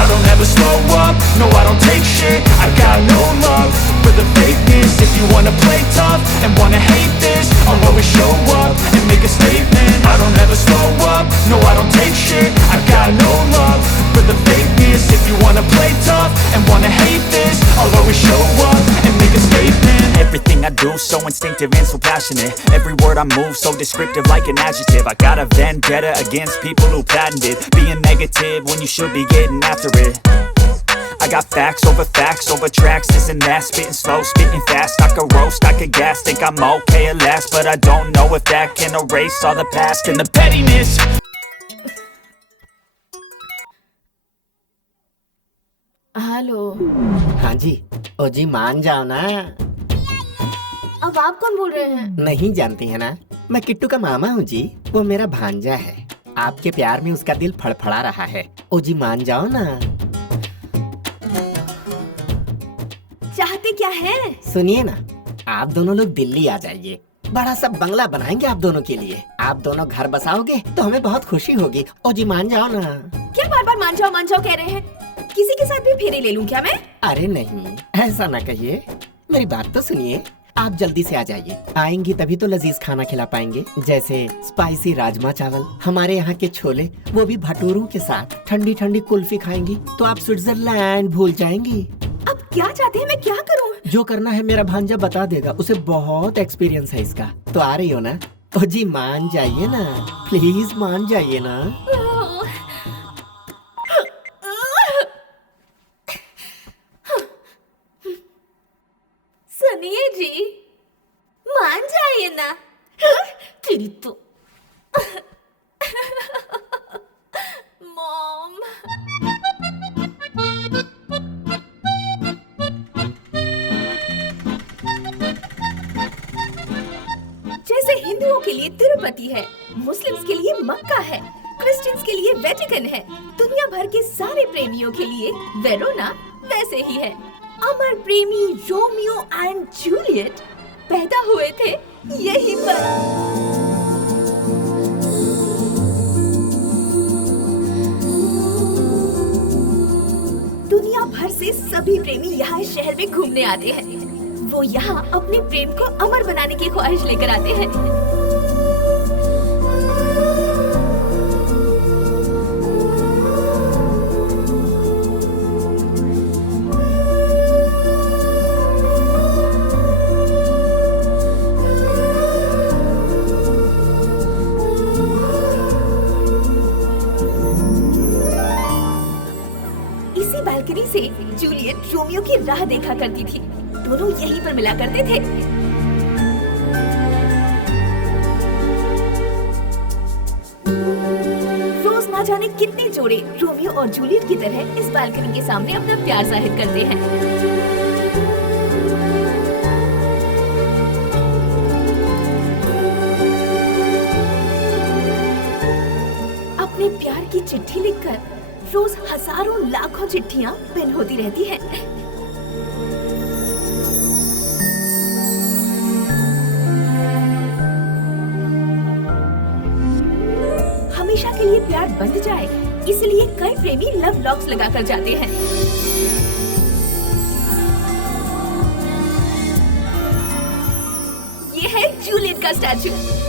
I don't ever slow up, no I don't take shit. I got no love for the fakeness. If you wanna play tough and wanna hate this, I'll always show up and make a statement. I don't ever slow up, no I don't take shit. I got no love for the fakeness. If you wanna play tough and wanna hate this, I'll always show up and make a statement. Everything I do so instinctive and so passionate. Every word I move so descriptive like an adjective. I got a vendetta against people who patented being negative when you should be getting after it. I got facts over tracks, this and that. Spitting slow, spitting fast. I could roast, I could gas. Think I'm okay at last, but I don't know if that can erase all the past and the pettiness. Hello. हाँ जी। ओ जी मान जाओ ना। अब आप कौन बोल रहे हैं? नहीं जानती है ना, मैं किट्टू का मामा हूँ जी। वो मेरा भांजा है। आपके प्यार में उसका दिल फड़फड़ा रहा है। ओ जी मान जाओ ना। चाहते क्या है? सुनिए ना, आप दोनों लोग दिल्ली आ जाइए। बड़ा सा बंगला बनाएंगे आप दोनों के लिए। आप दोनों घर बसाओगे तो हमें बहुत खुशी होगी। ओ जी मान जाओ ना। क्या बार बार मान जाओ कह रहे हैं? किसी के साथ भी फेरे ले लूं क्या मैं? अरे नहीं, ऐसा ना कहिए। मेरी बात तो सुनिए। आप जल्दी से आ जाइए। आएंगी तभी तो लजीज खाना खिला पाएंगे, जैसे स्पाइसी राजमा चावल, हमारे यहाँ के छोले, वो भी भटूरों के साथ। ठंडी ठंडी कुल्फी खाएंगी तो आप स्विट्जरलैंड भूल जाएंगी। अब क्या चाहते हैं, मैं क्या करूं? जो करना है मेरा भांजा बता देगा, उसे बहुत एक्सपीरियंस है इसका। तो आ रही हो ना? ओ जी मान जाइए ना, प्लीज मान जाइए ना। सुनिए जी, मान जाइए ना। तेरी तो मॉम। जैसे हिंदुओं के लिए तिरुपति है, मुस्लिम्स के लिए मक्का है, क्रिश्चियंस के लिए वेटिकन है, दुनिया भर के सारे प्रेमियों के लिए वेरोना वैसे ही है। अमर प्रेमी रोमियो एंड जूलियट पैदा हुए थे यहीं पर। दुनिया भर से सभी प्रेमी यहाँ इस शहर में घूमने आते हैं। वो यहाँ अपने प्रेम को अमर बनाने की ख्वाहिश लेकर आते हैं। बालकनी से जूलियट रोमियो की राह देखा करती थी। दोनों यहीं पर मिला करते थे। रोज ना जाने कितने जोड़े रोमियो और जूलियट की तरह इस बालकनी के सामने अपना प्यार जाहिर करते हैं। अपने प्यार की चिट्ठी लिखकर रोज हजारों लाखों चिट्ठियां पेन होती रहती हैं। हमेशा के लिए प्यार बंध जाए, इसलिए कई प्रेमी लव लॉक्स लगाकर जाते हैं। ये है जूलियट का स्टैचू।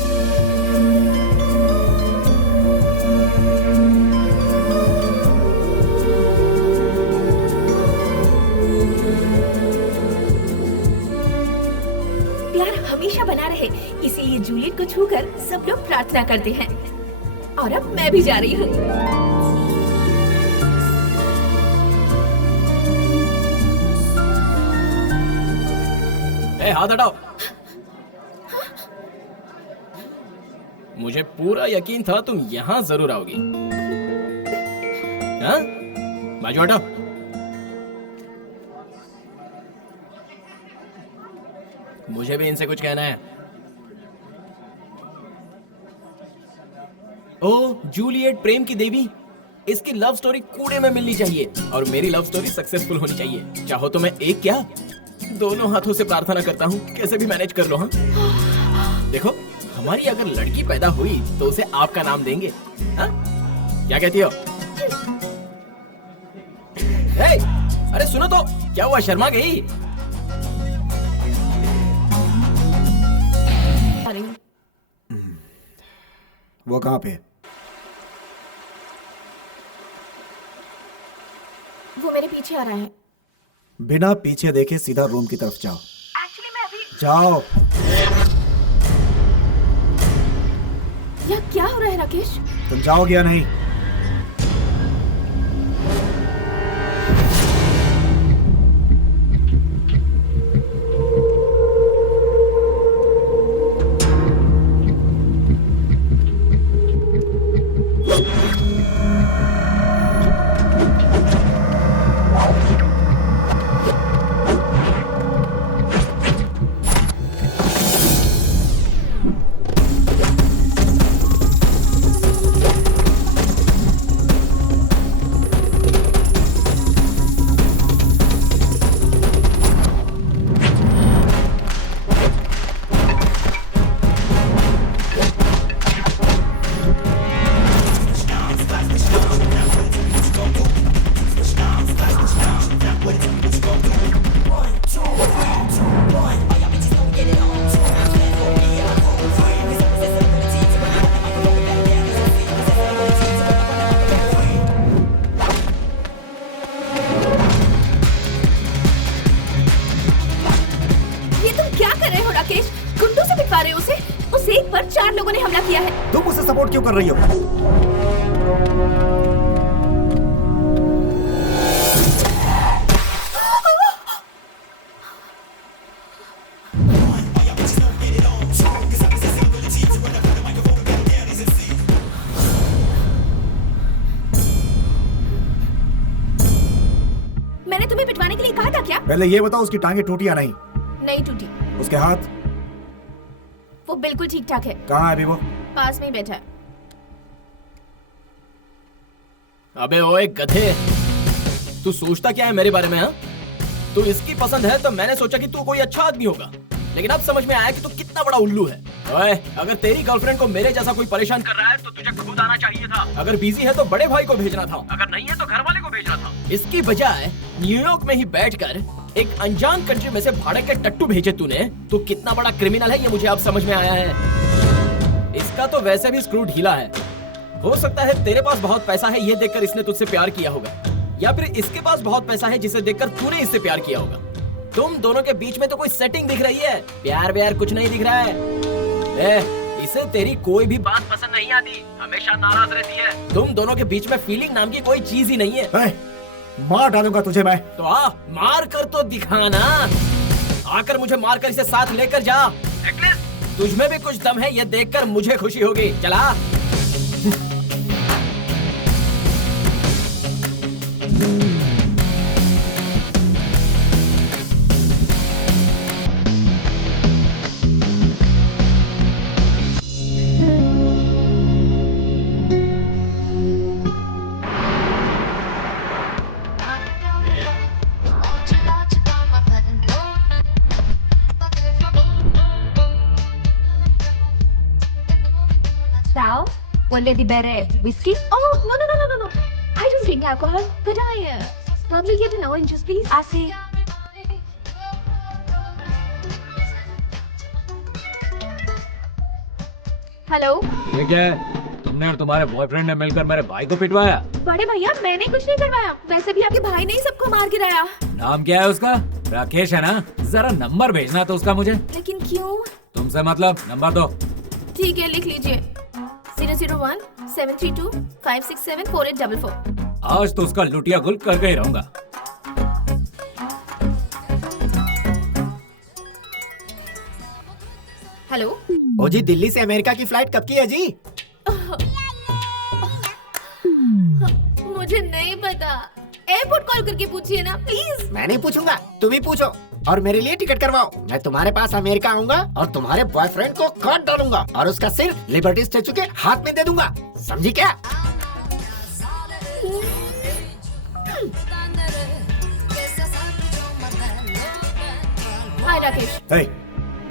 हमेशा बना रहे, इसीलिए जूलियट को छूकर सब लोग प्रार्थना करते हैं। और अब मैं भी जा रही हूँ। हाथ हटाओ। मुझे पूरा यकीन था तुम यहाँ जरूर आओगी। हाँ? बाजू हटाओ। मुझे भी इनसे कुछ कहना है। ओ जूलियट प्रेम की देवी, इसकी लव स्टोरी कूड़े में मिलनी चाहिए और मेरी लव स्टोरी सक्सेसफुल होनी चाहिए। चाहो तो मैं एक क्या दोनों हाथों से प्रार्थना करता हूँ, कैसे भी मैनेज कर लो। हाँ देखो, हमारी अगर लड़की पैदा हुई तो उसे आपका नाम देंगे। हाँ? क्या कहती हो? हे, अरे सुनो तो, क्या हुआ, शर्मा गई? वो कहाँ पे? वो मेरे पीछे आ रहा है। बिना पीछे देखे सीधा रूम की तरफ जाओ। एक्चुअली मैं अभी जाओ। यह क्या हो रहा है राकेश? तुम जाओगे या नहीं? तुम उसे सपोर्ट क्यों कर रही हो? मैंने तुम्हें पिटवाने के लिए कहा था क्या? पहले ये बताओ, उसकी टांगे टूटी या नहीं? नहीं टूटी। उसके हाथ? वो बिल्कुल ठीक ठाक है। कहाँ है अभी वो? पास में ही बैठा है। अबे ओए गधे, तू सोचता क्या है मेरे बारे में? हाँ, तू इसकी पसंद है तो मैंने सोचा कि तू कोई अच्छा आदमी होगा। लेकिन अब समझ में आया कि तू कितना बड़ा उल्लू है। ओए, अगर तेरी गर्लफ्रेंड को मेरे जैसा कोई परेशान कर रहा है तो तुझे खुद आना चाहिए था। अगर बिजी है तो बड़े भाई को भेजना था, अगर नहीं है तो घर वाले को भेजना था। इसकी बजाय न्यूयॉर्क में ही बैठकर एक अनजान कंट्री में से भाड़े के टट्टू भेजे तूने। तू कितना बड़ा क्रिमिनल है ये मुझे अब समझ में आया है। इसका तो वैसे भी स्क्रू ढीला है। हो सकता है तेरे पास बहुत पैसा है ये देखकर इसने तुझसे प्यार किया होगा, या फिर इसके पास बहुत पैसा है जिसे देखकर तूने इससे प्यार किया होगा। तुम दोनों के बीच में तो कोई सेटिंग दिख रही है, प्यार व्यार कुछ नहीं दिख रहा है। इसे तेरी कोई भी बात पसंद नहीं आती, हमेशा नाराज रहती है। तुम दोनों के बीच में फीलिंग नाम की कोई चीज ही नहीं है। मार डालूंगा तुझे मैं। तो आ, मार कर तो दिखाना। आकर मुझे मार कर इसे साथ लेकर जा। एटलीस्ट तुझ में भी कुछ दम है ये देखकर मुझे खुशी होगी। चला। Sal, one lady better whiskey? Oh, no. I don't drink alcohol, but can we get an orange juice, please? I see. Hello. ये क्या है? तुमने और तुम्हारे बॉयफ्रेंड ने मिलकर मेरे भाई को पिटवाया? बड़े भैया मैंने कुछ नहीं करवाया, वैसे भी आपके भाई ने ही सबको मार गिराया। नाम क्या है उसका? राकेश है ना? जरा नंबर भेजना तो उसका मुझे। लेकिन क्यों? तुमसे मतलब, नंबर दो। ठीक है, लिख लीजिए 001 732 567 4844। आज तो उसका लुटिया गुल करके ही रहूंगा। हेलो। ओ जी, दिल्ली से अमेरिका की फ्लाइट कब की है जी? मुझे नहीं पता, एयरपोर्ट कॉल करके पूछिए ना प्लीज। मैं नहीं पूछूंगा, तुम ही पूछो और मेरे लिए टिकट करवाओ। मैं तुम्हारे पास अमेरिका आऊंगा और तुम्हारे बॉयफ्रेंड को काट डालूंगा और उसका सिर लिबर्टी स्टैचू के हाथ में दे दूंगा, समझी क्या? हाय राकेश।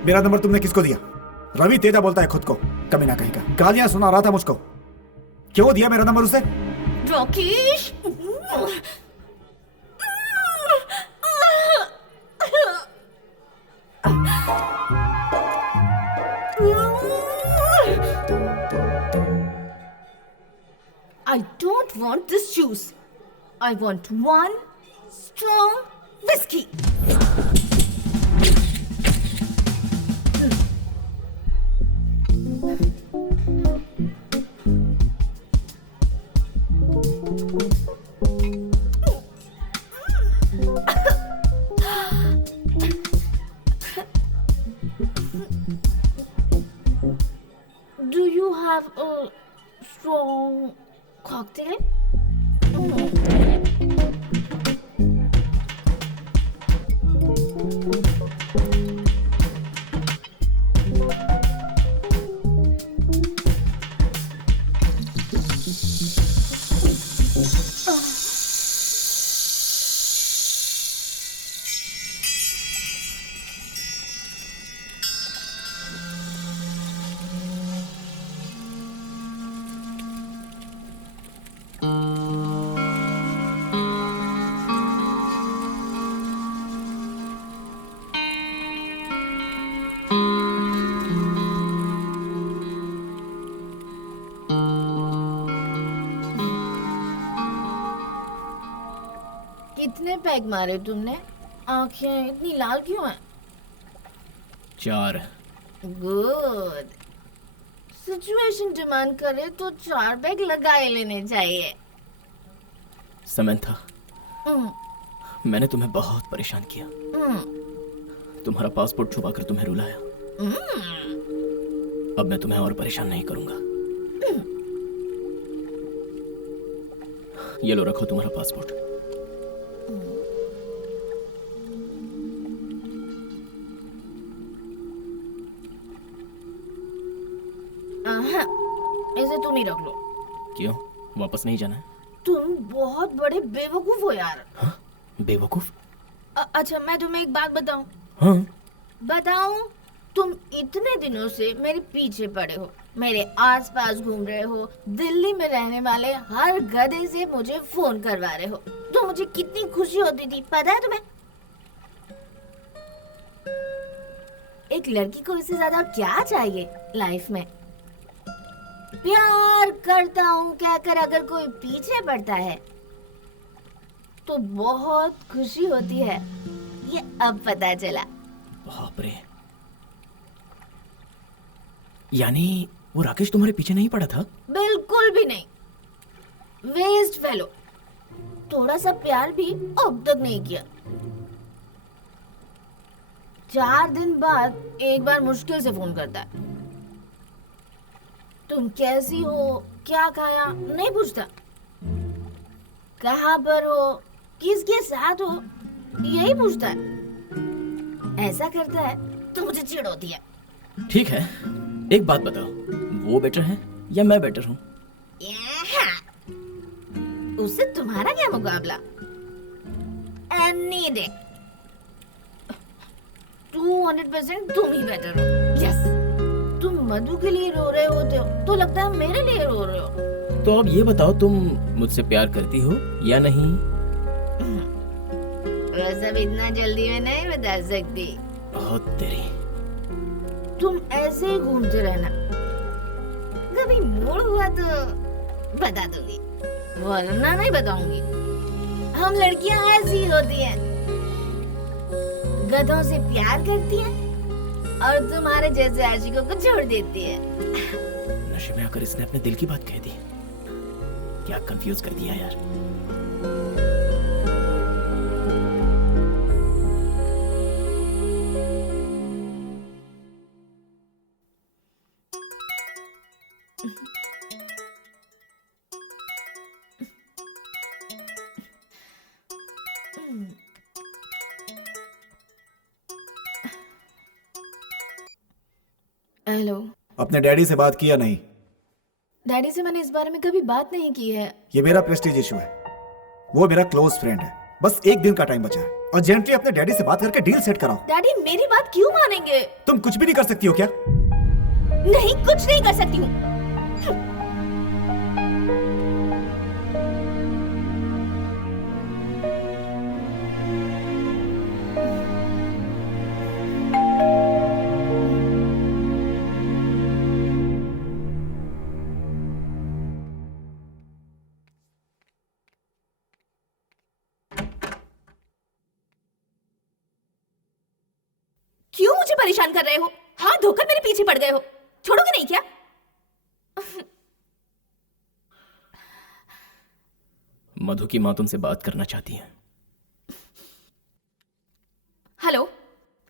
मेरा नंबर तुमने किसको दिया? रवि तेजा बोलता है खुद को, कमीना कहीं का। गालियां सुना रहा था मुझको। क्यों दिया मेरा नंबर उसे? Rakesh, I don't want this juice. I want one strong whiskey. Do you have a strong cocktail? कितने पैग मारे तुमने? आंखें इतनी लाल क्यों हैं? 4। गुड। सिचुएशन डिमांड करे तो 4 पैग लगा ही लेने चाहिए। समंथा, मैंने तुम्हें बहुत परेशान किया। तुम्हारा पासपोर्ट छुपा कर तुम्हें रुलाया। अब मैं तुम्हें और परेशान नहीं करूंगा। ये लो, रखो तुम्हारा पासपोर्ट। इसे तुम ही रख लो। क्यों, वापस नहीं जाना है? तुम बहुत बड़े बेवकूफ हो यार। हाँ? बेवकूफ? अच्छा मैं तुम्हें एक बात बताऊं। हाँ? बताऊं, तुम इतने दिनों से मेरे पीछे पड़े हो, मेरे आसपास घूम रहे हो, दिल्ली में रहने वाले हर गधे से मुझे फोन करवा रहे हो। तो मुझे कितनी खुशी होती थी, पता है तुम्हें? एक लड़की को इससे ज्यादा क्या चाहिए लाइफ में? प्यार करता हूँ कहकर अगर कोई पीछे पड़ता है तो बहुत खुशी होती है, ये अब पता चला। बाप रे, यानी वो राकेश तुम्हारे पीछे नहीं पड़ा था? बिल्कुल भी नहीं, वेस्ट फेलो। थोड़ा सा प्यार भी अब तक नहीं किया। 4 दिन बाद एक बार मुश्किल से फोन करता है। तुम कैसी हो, क्या खाया, नहीं पूछता। कहाँ पर हो, किसके साथ हो, यही पूछता है। ऐसा करता है तो मुझे चिढ़ होती है। ठीक है, एक बात बताओ, वो बेटर है या मैं बेटर हूँ? उससे तुम्हारा क्या मुकाबला? एनी डे 200% तुम ही बेटर हो। यस, तुम मधु के लिए रो रहे होते हो तो लगता है मेरे लिए रो रहे हो। तो अब ये बताओ, तुम मुझसे प्यार करती हो या नहीं? वह सब इतना जल्दी में नहीं बता सकती। बहुत तेरी। तुम ऐसे ही घूमते रहना, कभी मूड हुआ तो बता दूंगी, वरना नहीं बताऊंगी। हम लड़कियां ऐसी होती हैं, गधों से प्यार करती हैं और तुम्हारे जैसे आशिकों को छोड़ देती है। नशे में आकर इसने अपने दिल की बात कह दी। क्या कंफ्यूज कर दिया यार। हेलो। अपने डैडी से बात किया नहीं? डैडी से मैंने इस बारे में कभी बात नहीं की है। ये मेरा प्रेस्टीज इशू है, वो मेरा क्लोज फ्रेंड है। बस एक दिन का टाइम बचा है, अर्जेंटली अपने डैडी से बात करके डील सेट कराओ। डैडी मेरी बात क्यों मानेंगे? तुम कुछ भी नहीं कर सकती हो क्या? नहीं, कुछ नहीं कर सकती हूँ। क्यों मुझे परेशान कर रहे हो? हाथ धोकर मेरे पीछे पड़ गए हो, छोड़ोगे नहीं क्या? मधु की माँ तुमसे बात करना चाहती है। हेलो।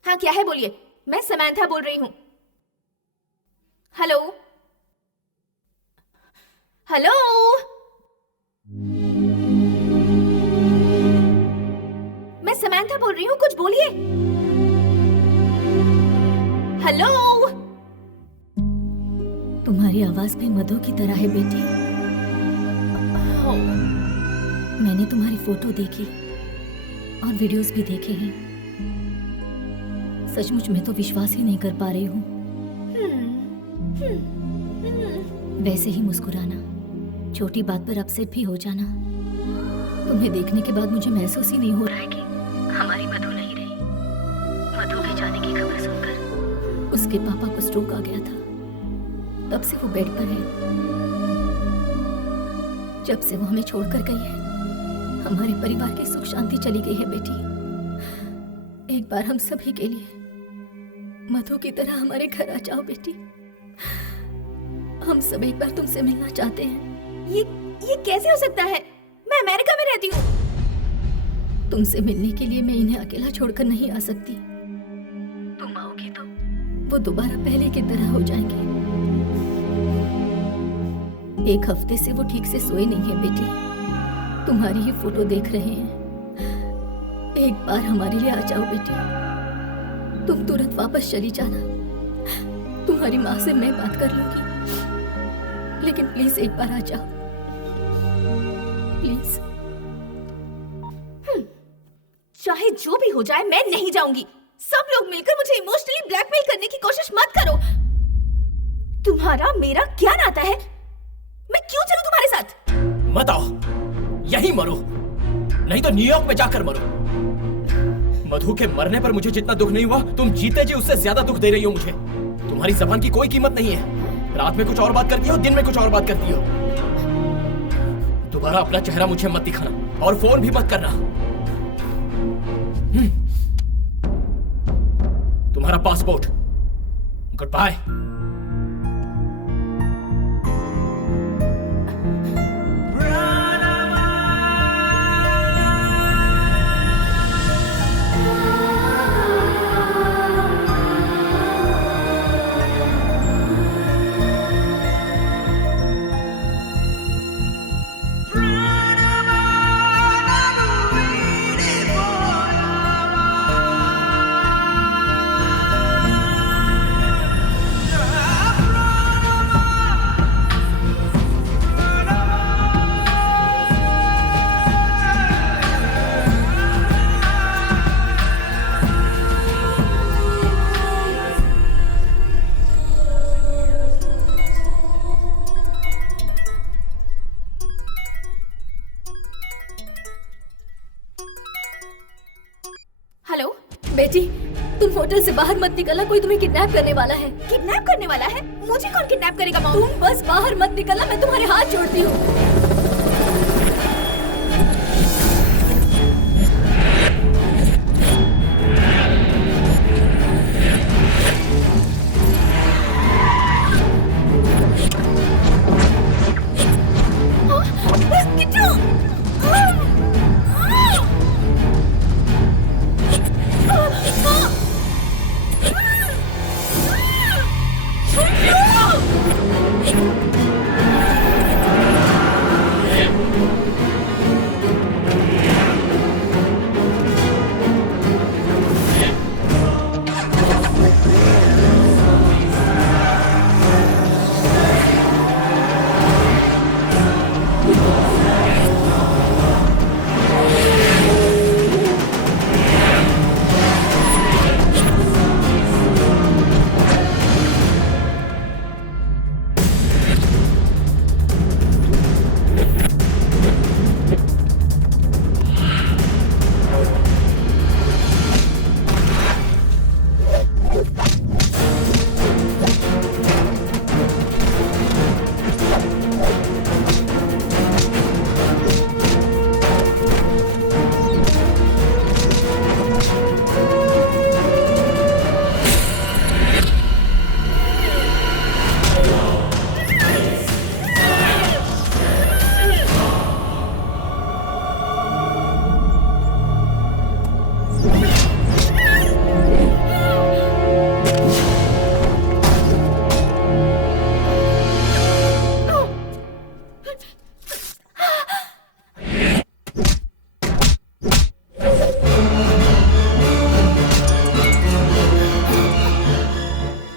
हाँ, क्या है बोलिए। मैं समंथा बोल रही हूँ। Hello hello. मैं समंथा बोल रही हूँ, कुछ बोलिए। हेलो। तुम्हारी आवाज भी मधु की तरह है बेटी। मैंने तुम्हारी फोटो देखी और वीडियोस भी देखे हैं। सचमुच मैं तो विश्वास ही नहीं कर पा रही हूँ। वैसे ही मुस्कुराना, छोटी बात पर अपसेट भी हो जाना। तुम्हें देखने के बाद मुझे महसूस ही नहीं हो रहा है कि हमारी मधु नहीं रही। मधु के जाने की खबर सुनकर उसके पापा को स्ट्रोक आ गया था, तब से वो बेड पर है। जब से वो हमें छोड़कर गई है, हमारे परिवार की सुख शांति चली गई है बेटी। एक बार हम सभी के लिए मधु की तरह हमारे घर आ जाओ बेटी। हम सब एक बार तुमसे मिलना चाहते हैं। ये कैसे हो सकता है? मैं अमेरिका में रहती हूँ। तुमसे मिलने के लिए मैं इन्हें अकेला छोड़कर नहीं आ सकती। तुम आओगी तो वो दोबारा पहले की तरह हो जाएंगे। एक हफ्ते से वो ठीक से सोए नहीं है बेटी, तुम्हारी ही फोटो देख रहे हैं। एक बार हमारे लिए आ जाओ बेटी। तुम तुरंत वापस चली जाना। तुम्हारी माँ से मैं बात कर लूंगी, लेकिन प्लीज एक बार आ जाओ, प्लीज। चाहे जो भी हो जाए, मैं नहीं जाऊंगी। सब लोग मिलकर मुझे इमोशनली तुम्हारा मेरा क्या नाता है? मैं क्यों चलूं तुम्हारे साथ? मत आओ, यहीं मरो, नहीं तो न्यूयॉर्क में जाकर मरो। मधु के मरने पर मुझे जितना दुख नहीं हुआ, तुम जीते जी उससे ज्यादा दुख दे रही हो मुझे। तुम्हारी जबान की कोई कीमत नहीं है। रात में कुछ और बात करती हो, दिन में कुछ और बात करती हो। दोबारा अपना चेहरा मुझे मत दिखाना और फोन भी मत करना। तुम्हारा पासपोर्ट, गुड बाय। हेलो बेटी, तुम होटल से बाहर मत निकलना, कोई तुम्हें किडनैप करने वाला है। किडनैप करने वाला है? मुझे कौन किडनैप करेगा मॉम? तुम बस बाहर मत निकलना, मैं तुम्हारे हाथ जोड़ती हूँ।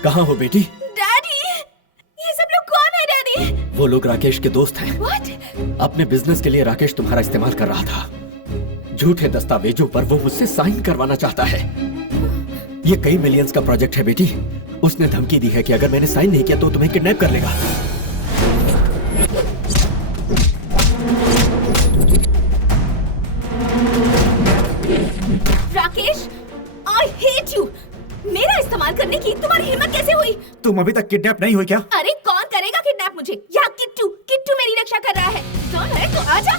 कहाँ हो बेटी? डैडी, ये सब लोग कौन है डैडी? वो लोग राकेश के दोस्त हैं। What? अपने बिजनेस के लिए राकेश तुम्हारा इस्तेमाल कर रहा था। झूठे दस्तावेजों पर वो मुझसे साइन करवाना चाहता है। ये कई मिलियंस का प्रोजेक्ट है बेटी। उसने धमकी दी है कि अगर मैंने साइन नहीं किया तो तुम्हें किडनैप कर लेगा। Rakesh, I hate you। मेरा इस्तेमाल करने की तुम्हारी हिम्मत कैसे हुई? तुम अभी तक किडनैप नहीं हुई क्या? अरे कौन करेगा किडनैप मुझे? यहाँ किट्टू, किट्टू मेरी रक्षा कर रहा है। कौन है तो आजा।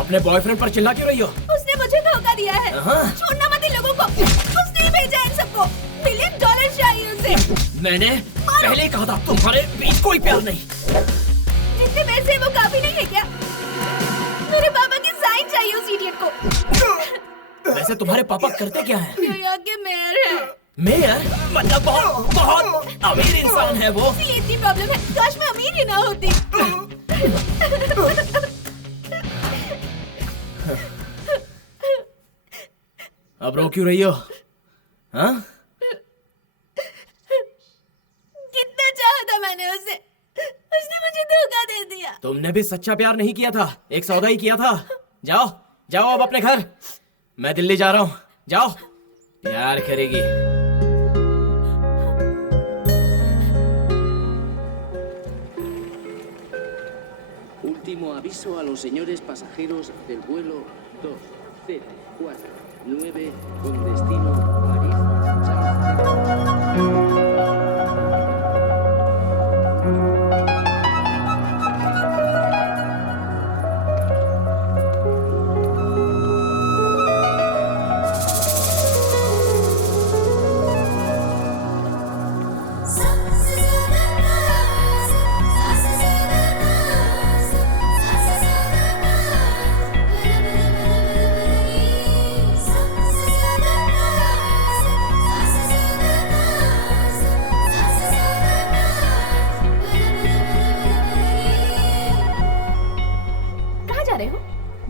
अपने बॉयफ्रेंड पर चिल्ला क्यों रही हो? उसने मुझे धोखा दिया है। छोड़ना मत इन लोगों को। उसने ही भेजा इन सबको। $1 मिलियन चाहिए उसे। मैंने पहले ही कहा था तुम्हारे बीच कोई प्यार नहीं। जितने पैसे वो काफी नहीं है क्या? मेरे पापा की साइन चाहिए उस इडियट को। वैसे तुम्हारे पापा करते क्या हैं? न्यूयॉर्क के मेयर है। मेयर? मतलब बहुत बहुत अमीर इंसान है वो। इतनी प्रॉब्लम है, काश मैं अमीर ही ना होती। अब रो क्यों रही हो? हाँ? कितना चाहा था मैंने उसे, उसने मुझे धोखा दे दिया। तुमने भी सच्चा प्यार नहीं किया था, एक सौदा ही किया था। जाओ जाओ अब अपने घर, मैं दिल्ली जा रहा हूँ। जाओ, प्यार करेगी। Último aviso a los señores pasajeros del vuelo 2049 con destino París.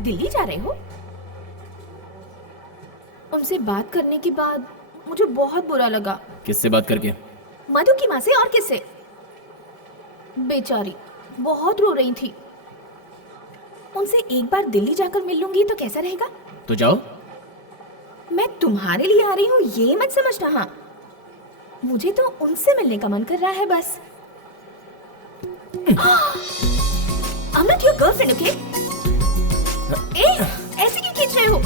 Delhi जा रहे हो? उनसे बात करने के बाद मुझे बहुत बुरा लगा। किससे बात करके? मधु की माँ से। और किससे? बेचारी बहुत रो रही थी। उनसे एक बार दिल्ली जाकर मिल लूंगी तो कैसा रहेगा? तो जाओ। मैं तुम्हारे लिए आ रही हूँ ये मत समझना। हाँ, मुझे तो उनसे मिलने का मन कर रहा है बस। I'm not your girlfriend, okay? ऐसे क्यों खींच रहे हो?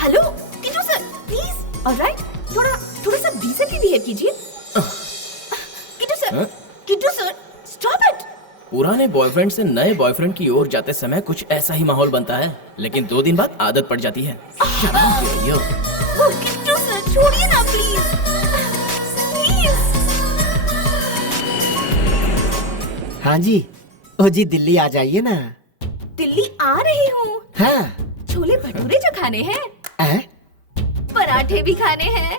Hello Kittu sir, please. Alright, थोड़ा सा डिसेंटली बिहेव कीजिए। Kittu sir, stop it. पुराने बॉयफ्रेंड से नए बॉयफ्रेंड की ओर जाते समय कुछ ऐसा ही माहौल बनता है, लेकिन 2 दिन बाद आदत पड़ जाती है। किट्टू सर, छोड़िए ना प्लीज। हाँ जी, ओ जी दिल्ली आ जाइए ना। दिल्ली आ रही हूँ। हाँ। छोले भटूरे जो खाने हैं, पराठे भी खाने हैं,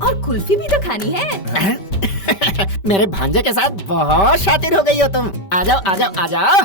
और कुल्फी भी तो खानी है। मेरे भांजे के साथ बहुत शातिर हो गई हो तुम। आ जाओ आ जाओ आ जाओ।